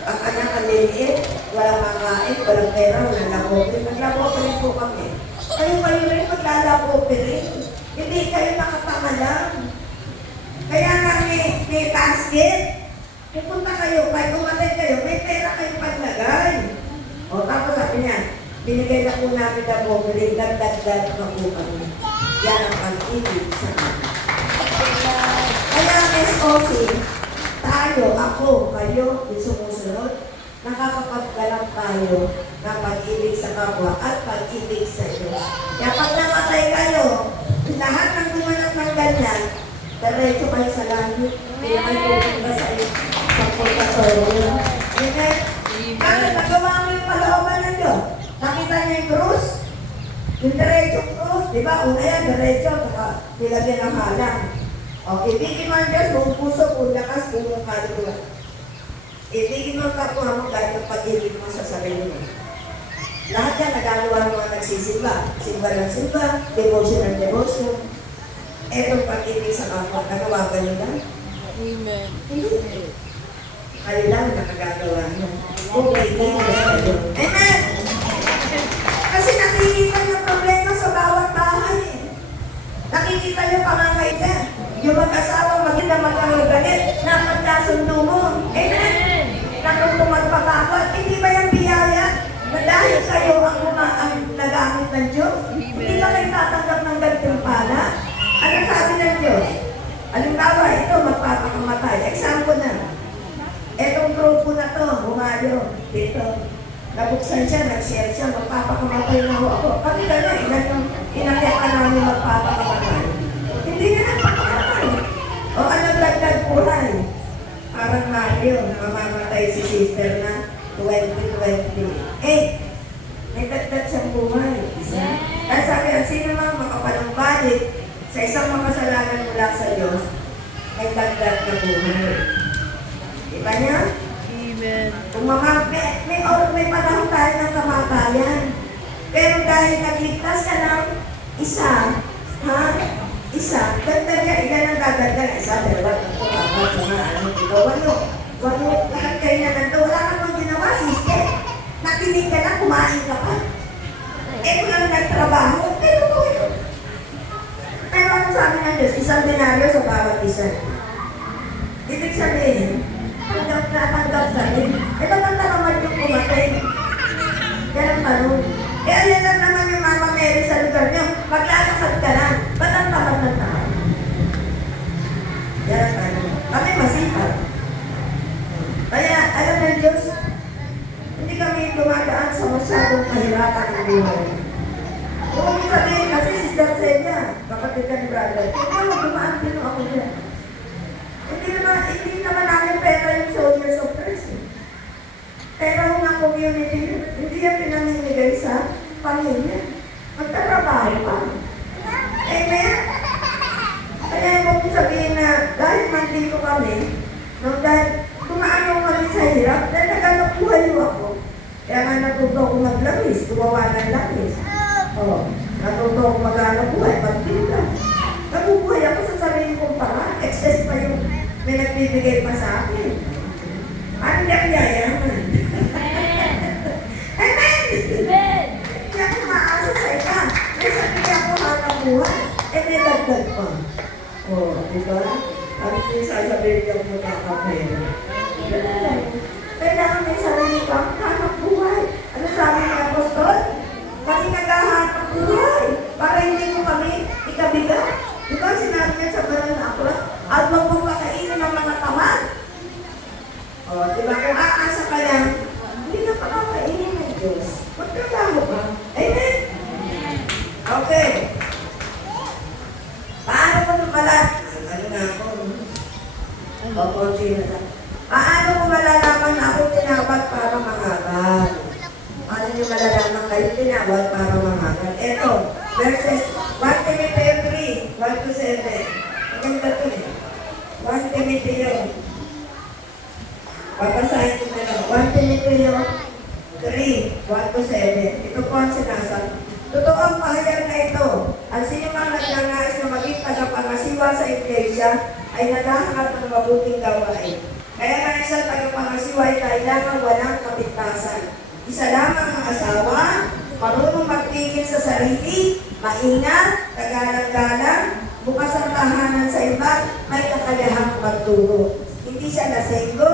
ang anak ang liliit, walang makain, walang pera, walang nag-offering. Nag-offering po kami. Kayo rin maglalap-offering. Hindi kayo nakatama lang. Kaya nga may basket. Pupunta kayo, kahit umatay kayo, may pera kayo paglagay. O tapos sabi niya, binigay na po namin na offering, dagdag na po kami. Yan ang pag-ibig sa amin. Kaya SOC, tayo, ako, kayo, yung sumusunod, nakakapaggalap tayo ng pag-ibig sa kapwa at pag-ibig sa Diyos. Kaya pag namatay kayo, lahat ng gumanap ng ganyan, diretso kayo sa langit, hindi naman pupunta sa purgatorio. Amen? Kasi nagawa mo yung kalooban ng Diyos. Nakita niyo yung krus? Yung diretsong krus, di ba? Una yan, diretso, nilagyan ng halang. O, ibigin mo ang Diyos, buong puso, buong lakas, buong kaluluwa. Ibigin mo ang kapwa mo kahit ang pag-ibig mo sa sarili mo. Lahat yan nagagawa ng mga nagsisimba. Simba ng simba, devotion ng devotion. Etong pag-ibig sa kapwa, nagawa ka nyo lang? Amen. Hindi. Kayo lang nakagagawa nyo. Kung ibigin mo sa Diyos. Amen! Kasi nakikita niyo problema sa bawat bahay. Nakikita niyo pangangailan. Yung mag-asawa, maganda magkagalit, napagkasundo mo. Amen! Nakong magpapakot, hindi ba yung biyaya? Na dahil kayo ang nagamit ng Diyos, hindi ba kayo tatanggap ng ganitong pala? Ano sabi ng Diyos? Halimbawa, ito magpapakamatay. Example na. Etong grupo na to, bumayo, dito. Nabuksan siya, nag-share siya, magpapakamatay na ako. Kami gano'n, ilan yung inakiyakan namin magpapakamatay. Hindi na nagpapakamatay. O ano dagdag buhay? Parang Mario, namamatay si sister na 2028. May dagdag siyang buhay. Isa. Kaya sabi, ang sino mang makapanumbalik sa isang makasalanan mula sa Diyos, may dagdag na buhay. Diba niya? Amen. Kung may panahon tayo ng kamatayan. Pero dahil nagligtas ka ng isa, isa, dagdag niya, ilan ang dadagdag? Isa, dalawa, tatlo, apat, lima, ano, ito, walo, lahat kayo na nandun. Wala ka pang ginawa, sister. Nakinig ka na, kumain ka pa. Kung lang nagtrabaho, pero ko yun. Pero ano sabi ng Diyos? Isang denaryo sa bawat isa. Ibig sabihin, tanggap ka rin. Ito ang naman yung kumatay. Yan ang tanong. Ayan lang naman yung Mama Mary sa lugar niyo. Maglalakad ka lang. Ba't ang tamad ng tao? Yan ang tanong. Kami masipag. Kaya, alam ng Diyos, hindi kami dumadaan sa masyadong kahirapan ng buhay. Kung sabihin kasi Sister Celia, kapatid ka ni brother, dumaan din ako dyan. Hindi naman namin pera yung soldiers of Christ. Pera ng community, hindi yan pinamimigay sa pamilya. Magtatrabaho pa. Amen? Kaya huwag mo sabihin na dahil man dito kami, dahil kumaan ako kami sa hirap, dahil naghanap buhay ako. Kaya nga natuto ako maglabis, gumawa ng labis. Natuto ako maghanap buhay, magtinda. Nabubuhay ako sa sarili kong paraan. Excess pa yung may nagbibigay pa sa akin. Ano yung yayaman? Amen! Hindi ako maasa sa iba. May sabi ako hanap buhay. May dagdag pa. Di ba? Ano yung sasabihin niyo magkakapera? Kailangan may sarili kang hanap buhay. Ano sabi ng apostol? Kami naghahanap buhay. Para hindi mo kami ikabigat. Di ba sinabi niya sa banal na aklat? At huwag mong pakainin ng mga tamad. Di ba kung aasa ka lang, hindi na pakakainin ng Diyos. Magtrabaho ka. Amen? Okay. Paano ko pala? Ano na ako? tinawag para mangaral. Ito, verses 1 Timothy 3, 1 to 7. Maganda to eh. 1 Timothy. Papasahin ko na lang. 1 Timothy 3, 1 to 7. Ito po ang sinasabi. Totoo ang pahayag na ito. Ang sino mang nagnanais na maging tagapangasiwa sa iglesia ay naghahanap ng mabuting gawain. Kaya nga isang tagapangasiwa ay kailangan walang kapintasan. Isa lamang ang asawa, marunong magpigil sa sarili, maingat, tagalang-galang, bukas ang tahanan sa iba, may kakayahang magturo. Hindi siya nasenggo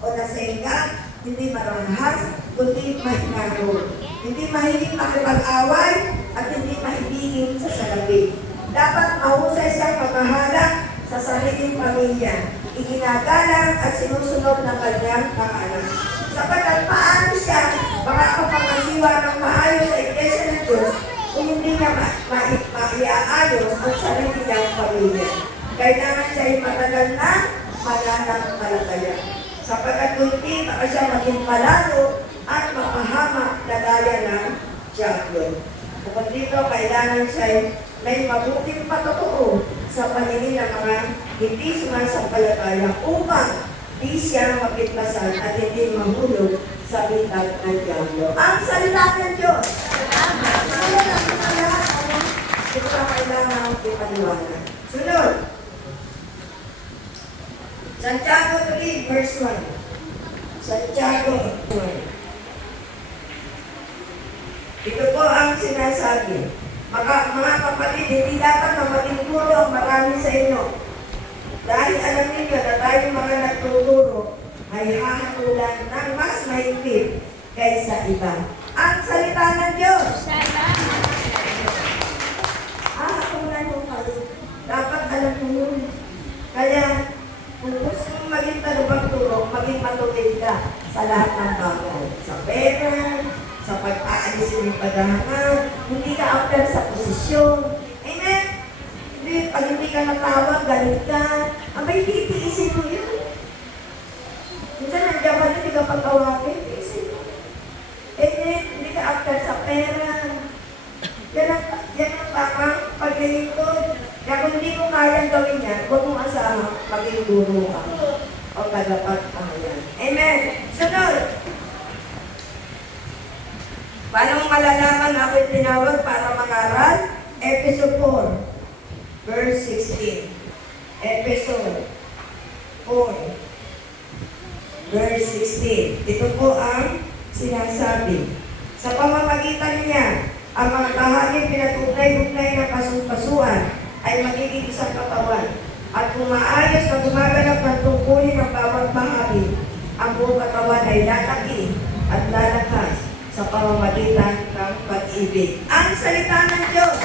o nasenga, hindi marahas, kundi mahinahon. Hindi mahilig makipag-away at hindi mahiligin sa salamin. Dapat mahusay siyang mamahala sa sariling pamilya. Iginagalang at sinusunod ng kanyang pangalan. Sapagkat paano siya makakapangasiwa ng maayos sa iglesia ng Diyos kung hindi niya maiaayos ang sarili niyang pamilya. Kailangan siya ay matagal na mananampalataya. Sapagkat kundi baka siya maging palalo at mapahamak na gaya ng diablo. Bukod dito, kailangan siya ay may mabuting patotoo sa paningin ng mga hindi sumasampalataya upang di siya mapitlasan at hindi mahulog sa bitag ng diablo. Ang salita ng Diyos! Ito ang kailangan ipaniwanan. Sunod! Santiago 3, verse 1. Santiago 1. Ito po ang sinasabi. Mga kapatid, hindi dapat na maging guro ang marami sa inyo. Dahil alam niyo na tayong mga nagtuturo ay hahatulan ng mas mahigpit kaysa iba. Ang salita ng Diyos! Hahatulan mo kayo. Dapat alam mo yun. Kaya, kung gusto mong maging talubag-turo, maging matuwid ka sa lahat ng bagay. Sa pera, sa pag-aalis ng paghahanap, hindi ka after sa posisyon. Amen? Hindi, pag hindi ka natawag, galit ka, abay, titiisin mo yun. Minsan, nandiyan ka na, hindi ka pagkawagin, titiisin mo. Amen? Hindi ka after sa pera. Yan ang tamang paglilingkod. Kaya kung hindi mo kayang gawin yan, huwag mong asahan, maging guro ka. O tagapagpahayan. Amen? Sunod! Paano malalaman na ako'y tinawag para mangaral? Episode 4, verse 16. Episode 4, verse 16. Ito po ang sinasabi. Sa pamamagitan niya, ang mga tahaning pinatugnay-ugnay ng pasung-pasuan ay magiging isang katawan. At kung maayos na gumaganap ng tungkulin ng bawat bahagi, ang buong katawan ay lalaki at lalakas sa pamamagitan ng pag-ibig. Ang salita ng Diyos!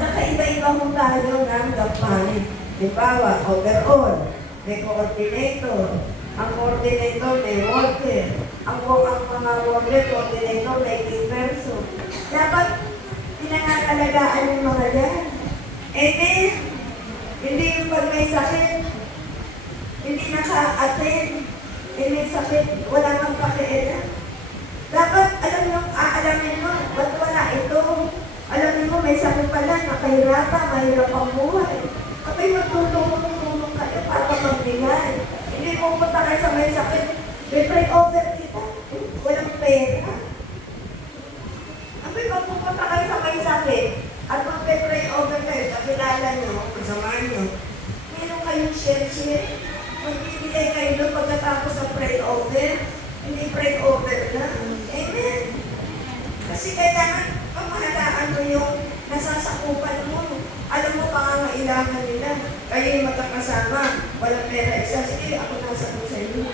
Nakaiba-iba mo tayo ng gampanin. Halimbawa, overall, may coordinator. Ang coordinator may worker. Ang mga worker, coordinator may key person. Dapat pinangangalagaan yung mga yan. Amen? Hindi yung pag may sakit, hindi naka-attend, may sakit, wala kang pakialam. Dapat, aalamin mo, ba't wala ito? Alamin mo, may sakit pala, nakahirapan, mahirap ang buhay. Kapag magtulong kayo para magbigay. Hindi mo punta kayo sa may sakit, may pray over kita, walang pera. Kapag magpupunta kayo sa may sakit, at mag-pray over kayo, kakilala nyo, kasamahan nyo, meron kayong share. Magbibigay kayo doon pagkatapos sa pray over, hindi pray over na. Amen. Kasi kailangan pamahalaan mo yung nasasakupan mo. Alam mo pangangailangan nila. Kayo yung magkakasama. Walang pera isa. Sige, ako nasagot sa inyo.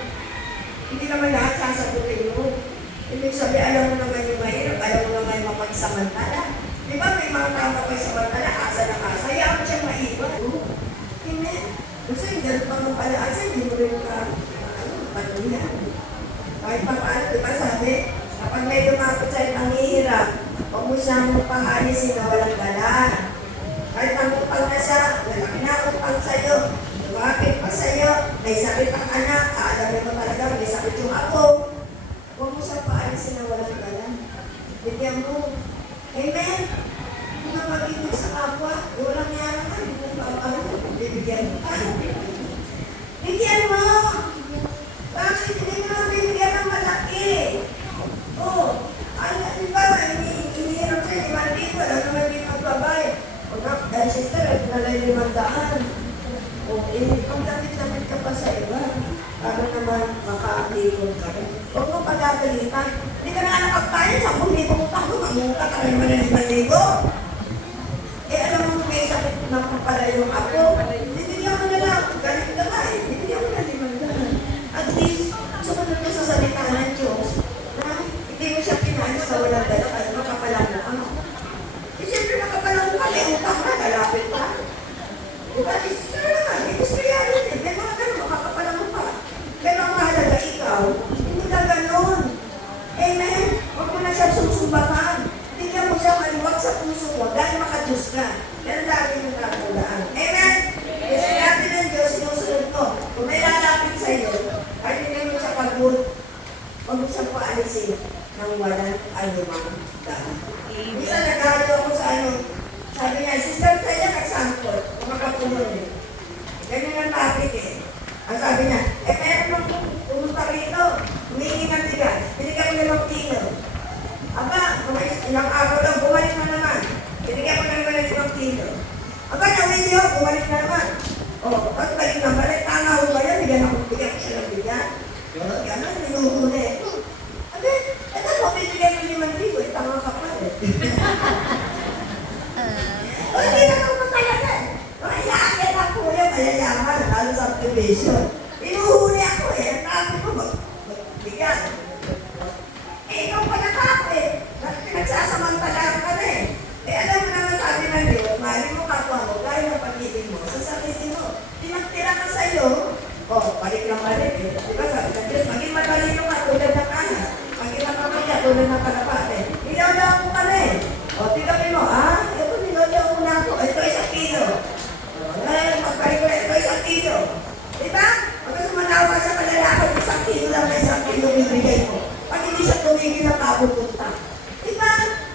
Hindi naman lahat sasagutin mo. Ibig sabihin, alam mo naman yung mahirap. Alam mo naman yung mapagsamantala. Di ba may mga tao mapagsamantala? Asa na asa. Hayaan mo siyang maiwan. Amen. Kasi yung ganun pa ng palaasa, hindi mo rin panuyan. Kahit pa paano, di ba sabi, kapag may lumapit sa'yo ang hirap, huwag mo siyang pang-alisin na walang galaan. Kahit nangupang na siya, walang kinakupang sa'yo, lumapit pa sa'yo, may sakit ang anak, aalamin mo talaga, may sakit yung ako. Huwag mo siyang pang-alisin na walang galaan. Bigyan mo. Amen. Kung na pag-ibig sa kapwa, walang yaran ka, hindi mo pa bibigyan mo pa. Bigyan mo! Bakit hindi mo naman bibigyan ng malaki? Oh, ano, di ba, inihiram siya, 5,000, ano naman yung magbabay? O na, dahil sister, nalay 500. O, pagdamit-damit ka pa sa iba, para naman makaakipon ka rin. Huwag mo pagkagalitan. Hindi ka na nakaptayan, 10,000 utang mo, mamuta ka rin naman ng 5,000. Eh, alam mo, may sakit na pala yung ako. Bibigyan mo na lang, galit ka ba eh. Bibigyan mo na 500. At least, sumunod mo sa salita ng Diyos, na hindi mo siya pinalis na walang dala, at makapalang mo ano. Eh, siyempre makapalang mo ka, may utang na, lalapit pa. Diba, isa na naman, may gusto yan eh. May mga ganun, makakapalang mo pa. Pero ang mahalaga ikaw, hindi ka ganun. Amen? Huwag mo na siya susumbatan. Bigyan mo siya maliwag sa puso mo dahil makadiyos ka. Yan lagi yung nakulaan. Amen? Kasi natin ng Diyos, sinusunod mo. Kung may lalapit sa iyo, ay hindi mo siya pag-good. Huwag mo siya paalisin ng walang anumang daan. Isa nag-aato ako sa ano, sabi niya, sister, sa'yo nag-sample, kung makapunon niyo. Ganyan ang topic eh. Ang sabi niya, meron nung pumunta rito, humingi ng tigas, binigyan mo ng kilo. Aba, ilang araw lang, bumalik na naman. Binigyan mo naman ng kilo. Aba, nawin niyo, bumalik na naman. O, pag balik na balik, tanga ho ba yan? Bigyan ko siya ng bigyan. Gano'n, minuhuli. Aba, eto mo, binigyan mo 5,000, tanga ka pa eh. O, hindi na naman talaga. Mga inaakit ako yan, mayayaman, lalo sa activation. Inuhuli ako eh, ang tabi ko, magbigyan. Eh, ikaw pala ka ako eh. Pinagsasamantala ka na eh. Eh, alam mo naman sabi ng Diyos, mahali mo kapwa mo, gaya ng pag-ibig mo, sasabihin mo, pinagtira ka sa'yo, balik lang balik eh. Diba sabi ng Diyos, maging matalino ka tulad ng ahas, maging makamaya tulad ng kalapate. Nilaw-law ko ka na eh. Tigapin mo, ito nilaw-law ko na ako, ito 1 kilo. Magpalit ko, ito 1 kilo. Diba? Pagka sumanawa sa palalakad, 1 kilo lang na 1 kilo bibigay mo. Pag hindi siya tumigil na papupunta. Diba?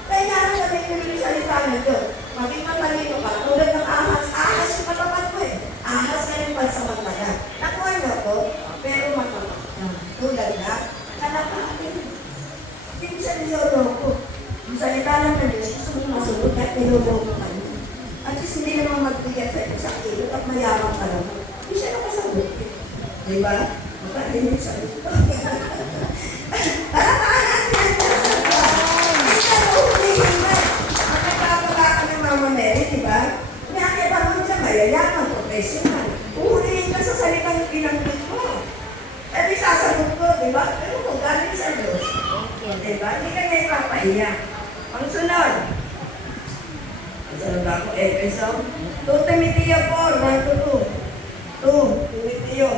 Kailangan na may nililin salita ng Diyos. Maging matalino ka, tulad ng ahas. Ahas yung katapat mo eh. Ahas ka yung pansamantala. Nakuha niyo ko, pero matapat na. Tulad na, kalapate. Hindi siya niloloko. Yung salita lang ng Diyos, gusto mo masunod at niloloko ka niyo. At least hindi naman magbigay sa isang kilo at mayaman ka naman. Hindi siya nakasagot. Diba? Makalinig sa ito. Mama Mary, di ba? Nakakita mo siya, mayayaman, professional. Uhulihin ka sa salitang pinanggit mo. Eh, di sasagot ko, di ba? Pero kung galing sa Diyos, di ba? Hindi ka niya ipapahiya. Ang sunod. Ang sunod ba ako? Efeso? 2 Timothy 4, 1-2. 2 Timothy 4,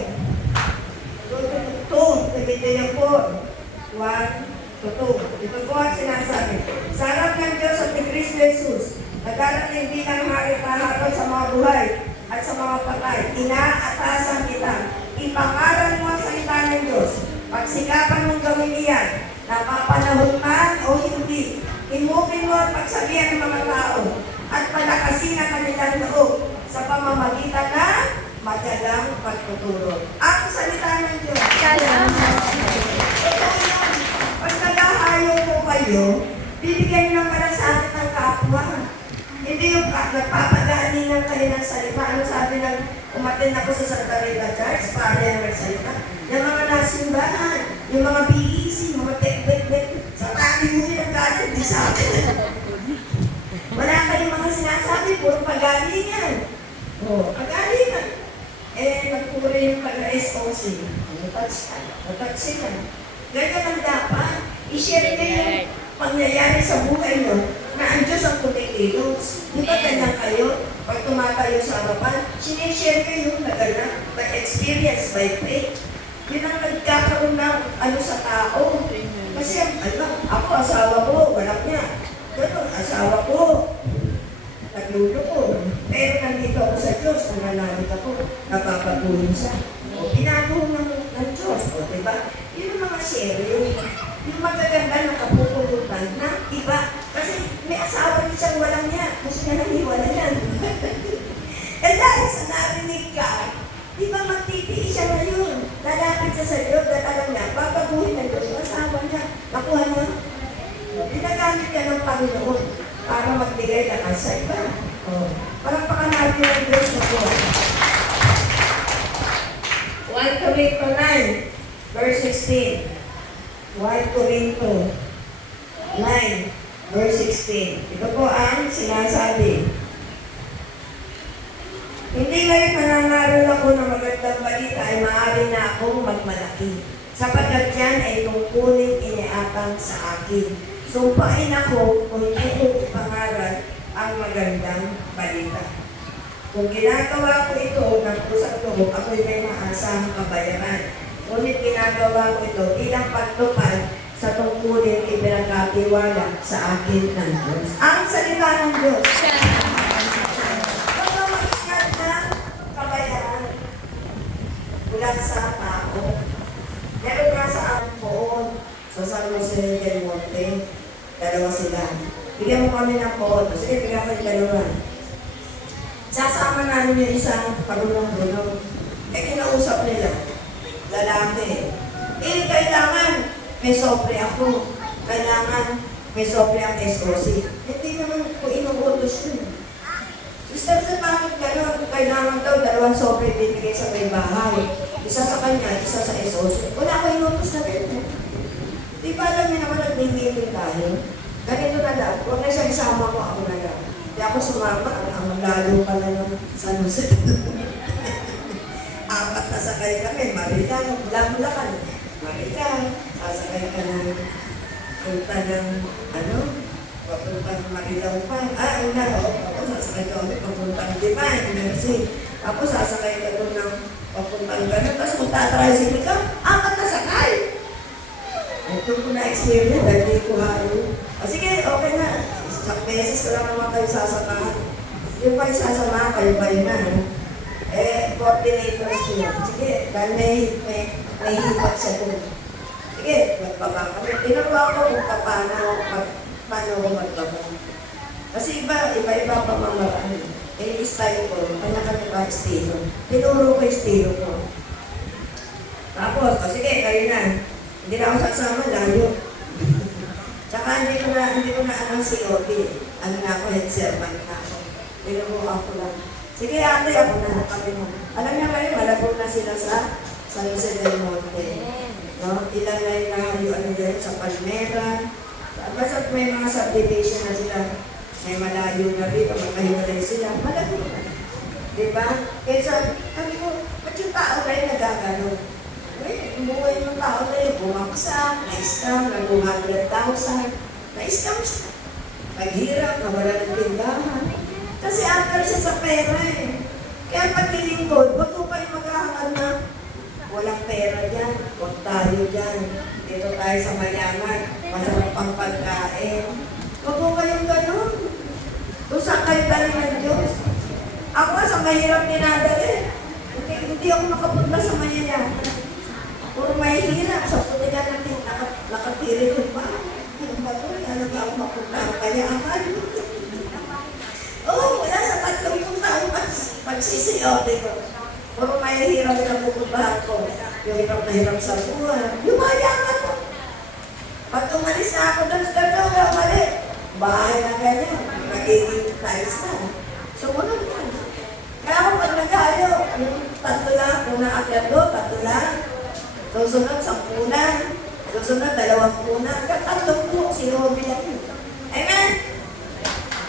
1-2. Ito po ang sinasabi. Sa harap ng Diyos at ni Kristo Jesus, nagdarating bilang hari kahapon sa mga buhay at sa mga patay. Inaatasan kita. Ipangaral mo ang salita ng Diyos. Pagsikapan mong gawin iyan, napapanahon man o hindi. Imugin mo ang pagsabihan ng mga tao at palakasin ang kanilang loob sa pamamagitan ng matyagang pagtuturo. Ang salita ng Diyos. Pag naghahayo po kayo, bibigyan niyo ng malasakit ng kapwa. Hindi yung nagpapagalingan kayo ng salita. Ano sabi ng umatin ako sa Santa Rita Church, para yung salita? Yung mga nasimbahan, yung mga BEC, mga tek-tek-tek, sa tabi mo yung galit, di sa akin. Wala kayong mga sinasabi, puro pagalingan. Pagalingan. Nagpura yung taga-SOC. Natouch ka. Ganyan ang dapat. I-share niyo yung pangyayari sa buhay mo na ang Diyos ang kumikilos. Di ba ganyan kayo? Pag tumatayo sa harapan, sinishare niyo yung naganap by experience, by faith. Yun ang nagkakaroon ng sa tao. Kasi ako, asawa ko, walang niya. Ganun, asawa ko, nagluto ko. Pero nandito ako sa Diyos, nananalig ako, napapatulong siya. Pinatuhong ng Diyos, diba? Yun ang mga share, yung magaganda na kapupulutan na iba magbigay lakas sa iba. Oh. Parang natin ang Diyos na po. 1 Corinto 9, verse 16. 1 Corinto 9, verse 16. Ito po ang sinasabi. Hindi ngayon nanangaral ako ng magandang balita ay maaari na akong magmalaki. Sapagkat yan ay tungkulin iniatang sa akin. Sumpain ako kung hindi ko ipangaral ang magandang balita. Kung ginagawa ko ito ng pusang loob, ako'y may maasahang kabayaran. Ngunit ginagawa ko ito bilang pagtupad sa tungkulin ipinagkatiwala sa akin ng Diyos. Ang salita ng Diyos. Mga mag-ingat na kabayaran mula sa tao. Meron nga sa amin poon sa San Jose del Monte. Dalawa sila. Bigyan mo kami ng poon. Sige, bigyan ko yung dalawa. Sasama namin yung isang pagulong-gulong. Kinausap nila. Lalaki. Kailangan may sopre ako. Kailangan may sopre ang SOC. Hindi naman ko inuutos yun. Sister, sa bakit gano'n? Kailangan daw 2 sopre bibigay sa may bahay. Isa sa kanya, isa sa SOC. Wala ko inuutos na rin. Di ba alam niyo naman nag-meeting tayo? Ganito na lang. Huwag na siya isama ko, ako na lang. Hindi ako sumama, ang lalo pala ng San Jose. 4 na sakay kami, Marilang, Bulacan. Marilang, sasakay ka ng punta ng, papunta ng Marilang pa. Ako sasakay ka ulit, papunta ng Divine, Mercy. Ako sasakay ka doon ng papunta ng gano'n, tapos kung tatricycle ka, 4 na sakay. Ito ko na-experience, dahil di ko hayo. Sige, okay na. Isang beses ko lang naman kayo sasamahan. Yung kayo sasamahan, kayo na. Coordinators ko yun. Sige, dahil may hipat siya doon. Sige, magbaba kami. Tinuruan ko kung paano ko magbaba. Kasi iba-iba pa mamaraan. Style ko, kanya-kanya estilo. Tinuro ko estilo ko. Tapos, sige, kayo na. Hindi na ako sasama, layo. Tsaka hindi ko na anong COP. Ano na ako, head servant na ako. Tinuruan ko lang. Sige, ate, ako na kami mo. Alam niya kayo, malabog na sila sa San Jose del Monte. No? Ilan na yung sa Palmera. Basta may mga subdivision na sila. May malayo na rin, magkahiwalay sila. Malabog na. Diba? Kaya sabi ko, ba't yung tao na yung nagagano? Buhay ng tao na yung bumaksa, na-scam, na 200,000. Na-scam siya. Naghirap, nawala ng tindahan. Kasi akal siya sa pera eh. Kaya pag nilingkod, wag ko pa yung maghahangad na walang pera dyan, wag tayo dyan. Dito tayo sa mayaman, masarap pang pagkain. Wag ko kayong ganun. Kung saan kayo galing ng Diyos. Ako sa mahirap dinadali. Hindi ako makapunta sa mayayaman. Puro mahihirap sa putigan natin, nakatirin yung ba? Yung ba ito? Ano ba ako mapunta? Kaya akal. Wala sa 30 taon pagsisiyote ko. Puro mahihirap yung pupuntahan ko. Yung hirap na hirap sa buwan. Lumayaman ko. Pag umalis na ako doon sa Doga, mali. Bahay na ganyan. Magiging tiles na. Sumunod na. Kaya ako pag nag-ayo, yung 3 lang, kung naakyat doon, 3 lang. Susunod, 10 lang. Susunod, 20 lang. Hanggang 3 po, sinubi lang yun. Amen?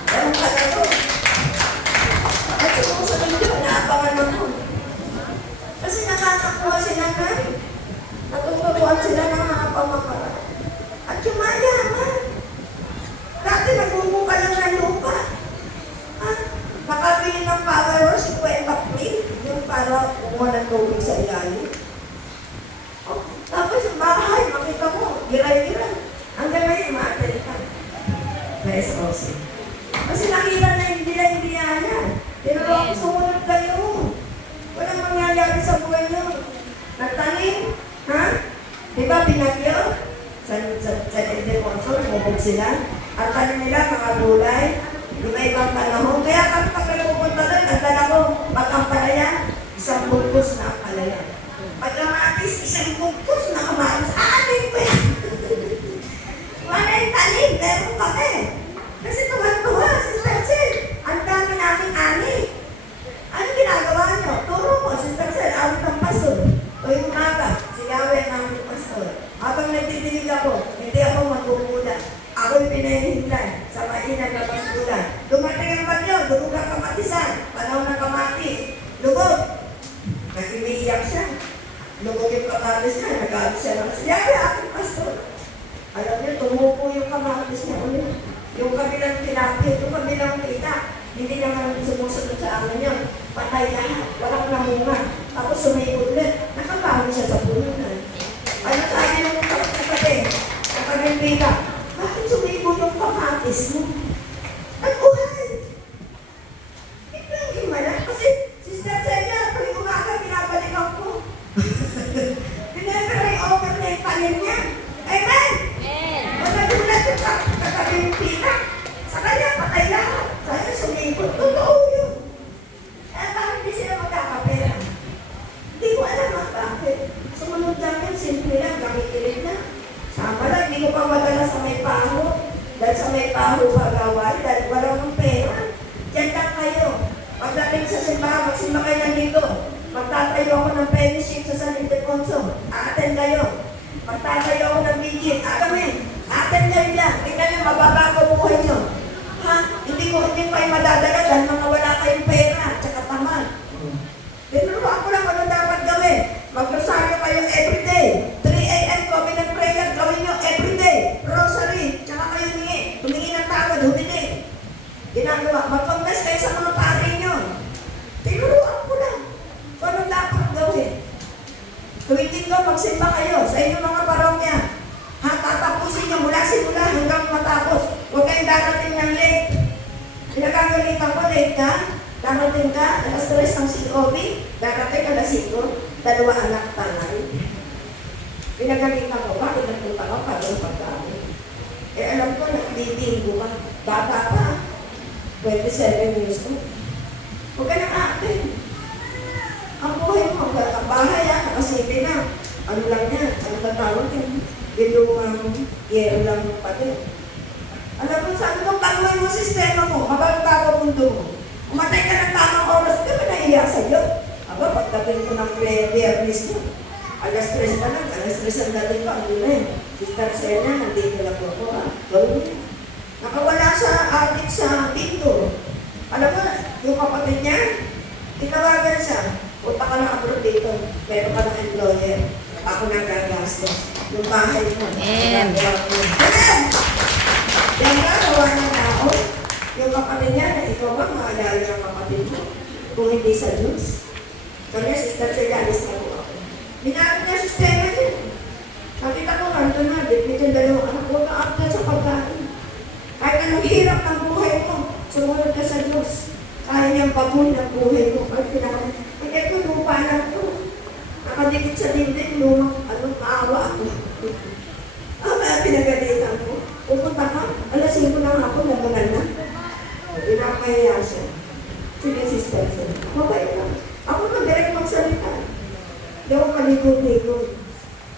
Ganun pala to. At sumusunod yun, naapangan mo. Kasi nakakakuha sila na. Natuturuan sila ng mga pamamaraan. At yung mayaman. Dati nagmumuka lang ng lupa. Nakabili ng power, 50 plate. Yung para kumuha ng tubig sa ilalim. Tapos yung bahay, makita mo, giray-giray. Hanggang ngayon, ma-attend ka. Na SOC. Kasi nakita na hindi yan. Pero ako sumunod kayo. Walang mangyayari sa buhay nyo. Nagtanim, ha? Di ba pinagyo? Sa Ildefonso, bubog sila. At tanim nila, mga gulay. Di ba ibang panahon? Kaya kami pag pupunta doon, nagdala ko, pag-ampalaya, 1 bulbos na ampalaya. Pagkamatis, 1 bulbos na kamatis. Amin ko yan! Wala yung tanim, meron kami. Kasi tuwan-tuwa, ako'y pinahihintay sa mainang na pasulan. Dumating ang bagyo, lugog ang kamatisan, panahon ng kamatis, lugog. Nag-umiiyak siya. Lugog yung kamatis niya, nag-aalis siya ng siyaya, aking pastor. Alam niyo, tumupo yung kamatis niya ulit. Yung kabilang tinapit, yung kabilang kita, hindi naman sumusunod sa amin yun. Patay lahat, walang namunga. Tapos sumikot ulit, nakabawi siya sa pununan. Ano sabi ng kapatid? Ang kabilang bakit sumikot yung kamatis mo? Nagbuhay! Ito yung himala. Kasi, Sister Celia, tuwing umaga, pinabalikan ko. Pinabalikan over na yung talim niya. Amen! Nagulat yung kakabilang pita. Sa kanya, patay lahat. Kaya sumikot. Totoo yun. Kaya bakit hindi sila magkakapera? Hindi ko alam bakit. Sumunod lang yun, simple lang, kakikilig na. Sama lang, hindi ko pa madala sa may paho. Dahil sa may paho pagawal, dahil wala ng pera. Diyan lang kayo. Pagdating sa simbahan, magsimba kayo nandito. Magtatayo ako ng penny sheet sa San Ildefonso. Aaten kayo. Magtatayo ako ng bigit. Aaten kayo lang. Tingnan nyo, mababago buhay nyo. Ha? Hindi pa yung madadala dahil mga wala kayong pera. Tsaka tamad. Tinuruan ko lang ano dapat gawin. Magrosaryo kayo everyday. 3 a.m. covenant prayer, gawin nyo everyday. Rosary, tsaka kayo humingi ng tawad, humingi. Ginagawa, mag-confess kayo sa mga pari nyo. Tinuruan ko lang. Kung ano dapat gawin. Tuwing linggo, magsimba kayo sa inyong mga parokya. Tatapusin nyo mula simula hanggang matapos. Huwag kayong darating ng late. Pinagagalitan ko, late ka. Darating ka, alas 3 ng COB. Darating alas 5. 2 anak tanay. Pinagalitan ko, bakit nagpunta ka para ng pagkain? Alam ko, nagbibinggo ka. Bata pa. 27 years old. Huwag ka nang atin. Ang buhay mo, ang bahay nakasipi na. Ano lang yan? Ano tatawag yan? Bilungang yero lang pati. Alam mo, sabi ko, taluin mo sistema mo, mababago mundo mo. Umatay ka ng tamang oras, di ba naiya sa'yo? Aba, pagdating ko ng biyernes mo, alas 3 pa lang, alas 3 ang dating pa, ano na yun? Sister Sena, nandito na po ako, ha? Gawin niya. Nakawala sa adik sa pinto. Alam mo, yung kapatid niya, tinawagan siya, punta ka na abroad dito, meron ka ng employer, ako na gagastos. Yung bahay mo. Amen. Amen! Yan ka, gawa ng tao. Yung kapatid niya, na ikaw ba maalala ng kapatid mo? Kung hindi sa Diyos. Kanya, Sister Cegalis na po ako. Minarap niya sistema niya. Nakita ko, nandun na, bitbit yung dalawang anak ko, na-upload sa pagkain. Kahit anong hirap ng buhay mo, sumunod ka sa Diyos. Kaya niyang pabuhin ang buhay mo. At pinaka, ito, lupa na ito. Nakadikit sa dinding, lumang, maawa ako. Pinagalitan ko. Pupunta ka, alas 5 na ako, nabangal na. Pinakahiya siya. Sige, sister, mabait lang. Ako na direct magsalita. Hindi ako maligo-ligo.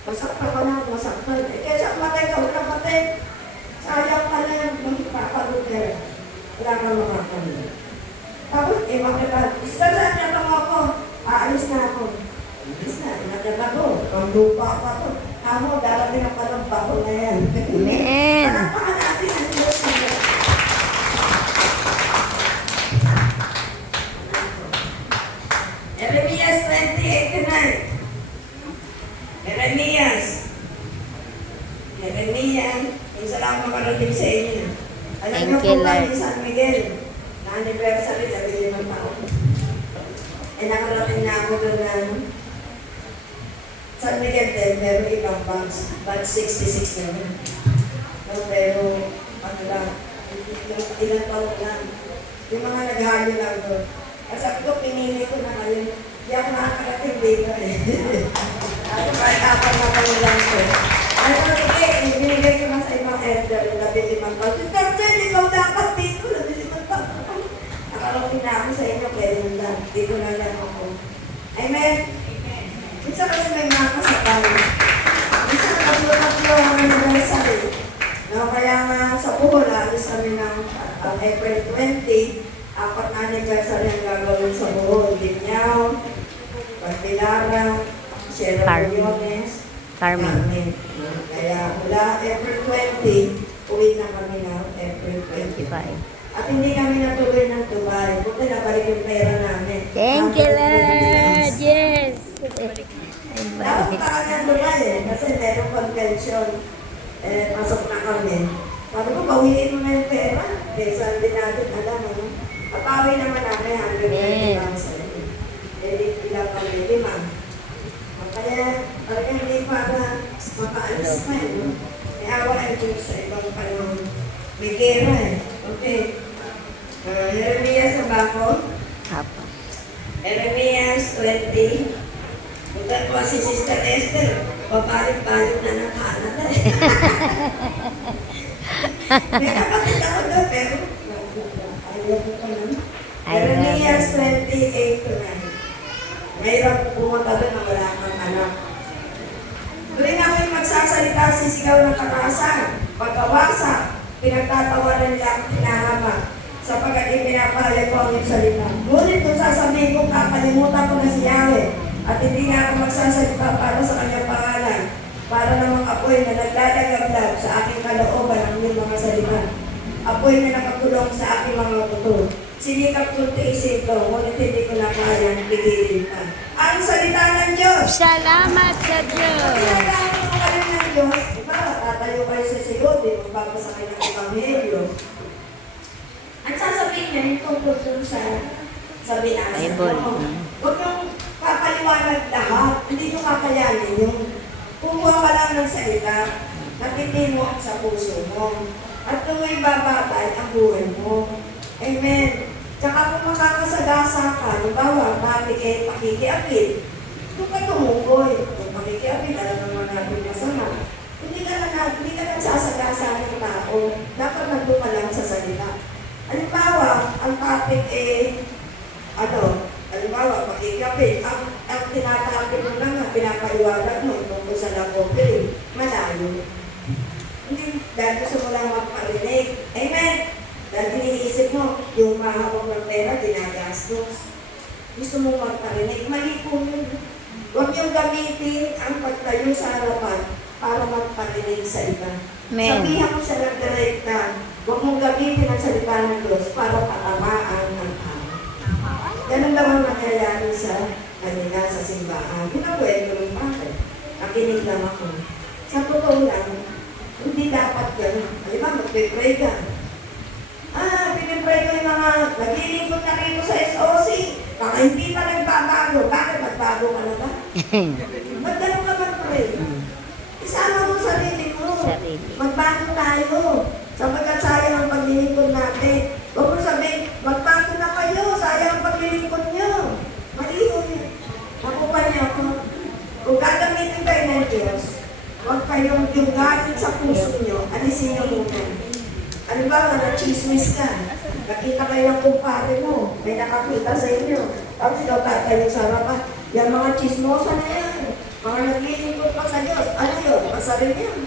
Masakta ka na, masakta. Kaya matay ka, wala matay. Sayang ka na yung magpapagod ka. Wala kang makakalit. Tapos, makita. Sister, saan lang ako? Aalis na ako. Alis na, nagdalago. Ang lupa pa to. Amo, darating ang palampaho na yan. Amen. Palampahan natin ang Diyos. Jeremias 20:89. Jeremias. Isa lang makarating sa inyo. Alam niyo Thank you, po ba Lord. ni San Miguel? Na anniversary, 15 taon. Nakarating na ako doon ng San Miguel din, meron ibang batch 66 naman. No, pero, ano lang, ilang taon lang. Yung mga naghalo lang doon. Kasi ako, pinili ko na kayo. Hindi ako nakakarating dito eh. Ako kahit apat na kayo lang ko. Ano ko, sige, binigay ko na sa ibang elder, 15 taon. Sister Jen, ikaw dapat dito, 15 taon. Nakarating na ako sa inyo, pwede lang. Dito na lang ako. Amen? Minsan kasi may mga kasabay. Minsan tatlo ang anniversary. No, kaya nga sa Bohol, alis kami ng April 20, 4 na anniversary ang gagawin sa Bohol. Ginyaw, Pagpilara, Sierra Leones, Carmen. Kaya mula April 20, uwi na kami na April 25. 25. At hindi kami natuloy ng Dubai. Buti nabalik yung pera namin. Thank you, Lord. Yes. Dapat pa ng Dubai kasi meron convention. Pasok na kami. Sabi ko, bawiin mo na yung pera. Kaysa hindi natin alam, ano? Papawi naman namin 120,000. Ilang kami, 5. Kaya, talagang hindi para makaalis pa, no? May awa ay Diyos sa ibang panahon. May gera, Okay. Jeremias sa bako. Apo. Jeremias 20. Bukan po si Sister Esther. Papalit-palit na ng Canada. May kapatid ako doon, pero ayaw ko pa naman. Jeremias 28 to 9. Mahirap pumunta doon na wala kang anak. Tuwing ako'y magsasalita, sisigaw ng kakasan, pagkawasak, pinagtatawanan nila ang hinahamak, sapagkat ipinapahayag ko ang iyong salita. Ngunit kung sasabihin ko, kakalimutan ko na si Yahweh, at hindi nga ako magsasalita para sa kanyang pangalan, para namang apoy na naglalagablag sa aking kalooban ang iyong mga salita. Apoy na nakakulong sa aking mga buto. Sinikap kong tiisin ko, ngunit hindi ko na kayang pigilin pa. Ang salita ng Diyos! Salamat sa Diyos. Pinagano mo kayo ng Diyos, diba? Tatayo kayo sa sigodi, magbabasa kayo ng Ebanghelyo. At sasabihin niya yung tungkol dun sa binasa. Bible. Huwag yung papaliwanag lahat, hindi nyo kakayanin yung kumuha ka lang ng salita, natitin mo sa puso mo. At kung may babatay ang buhay mo. Amen. Tsaka kung makakasagasa ka, halimbawa, pakikiapid, kung ka tumukoy, kung pakikiapid, alam naman natin masama. Hindi ka nagsasagasa ng tao, dapat nagduma lang sa salita. Halimbawa, ang topic halimbawa, pakikiapid, ang tinatapid mo lang na pinapaiwanan mo tungkol sa lagopil, malayo. Hindi, dahil gusto mo lang magparinig. Amen. Dahil iniisip mo, yung mahawag ng pera, ginagastos. Gusto mo magparinig, mali po yun. Huwag niyong gamitin ang pagtayo sa harapan para magparinig sa iba. Amen. Sabihan mo sa nagdirekta, huwag mong gamitin ang salita ng Diyos para patamaan ng tao. Ganun daw ang nangyayari sa kanila sa simbahan. Pinakwento ng bakit. Nakinig lang ako. Sa totoo lang, hindi dapat gano'n. Halimbawa, magpe-pray ka. Pinipray ko yung mga naglilingkod na rito sa SOC. Baka hindi pa nagbabago. Bakit magbago ka na ba? Ba't ganun ka mag-pray? Isama mo sarili mo. Magbago tayo. Sapagkat sayang ang paglilingkod natin. Huwag mo sabihin, magbago na kayo. Sayang ang paglilingkod nyo. Mali yun. Makupan niyo ako. Kung gagamitin kayo ng Diyos, huwag kayong yung galit sa puso nyo, alisin nyo muna. Ano ba, na-chismis ka? Nakita kayo ng kumpare mo, may nakakita sa inyo. Tapos ikaw tatayo sa harapan. Yung mga chismosa na yan, mga naglilingkod pa sa Diyos. Ano yun? Masarili yan.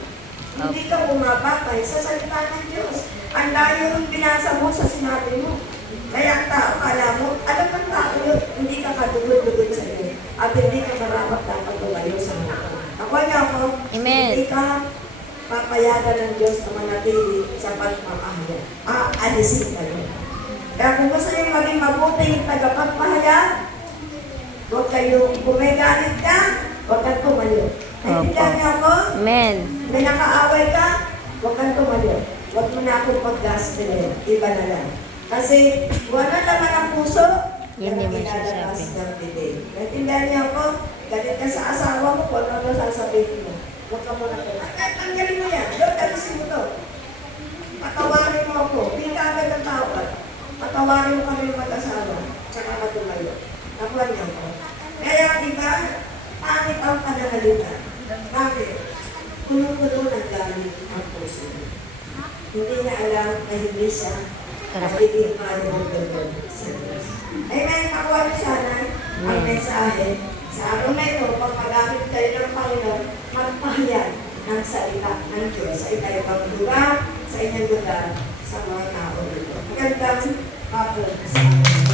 Hindi ka bumabakay sa salita ng Diyos. Ang layo yung binasa mo sa sinabi mo. Kaya ang tao, kala mo, alam ng tao yun, hindi ka kadugod-dugod sa iyo. At hindi ka marapat dapat tumayo sa mga. Ako niya ako, Amen. hindi ka papayagan ng Diyos na manatili sa pagpapahayag. Alisin kayo. Kaya kung gusto niyo maging mabuting tagapagpahayag, huwag kayo, kung may galit ka, huwag kang tumayo. Naintindihan niyo ako? Amen. May nakaaway ka, huwag kang tumayo. Huwag mo na akong pag-gaspilin. Iba na lang. Kasi wala naman ang puso, Yan pero naman ilalabas sinasabi. ng bibig. Naintindihan niyo ako? Galit ka sa asawa mo, kung ano sasabihin mo. Huwag ka muna ko. Tanggalin mo yan. Lord, alisin mo to. Patawarin mo ako. Hindi ka agad ng tawad. Patawarin mo kami mag-asawa. Tsaka ka tumayo. Nakuha niyo ako. Kaya, di ba, pangit ang pananalita. Bakit? Puno-puno ng galit ang puso. Hindi niya alam na hindi siya nagiging panunod sa Diyos. Amen. Nakuha niyo sana ang mensahe. Sa araw na ito, pag magamit kayo ng Panginoon, magpahayag ng salita ng Diyos sa iba-ibang lugar, sa inyong lugar, sa mga tao dito. Magandang hapon sa amin.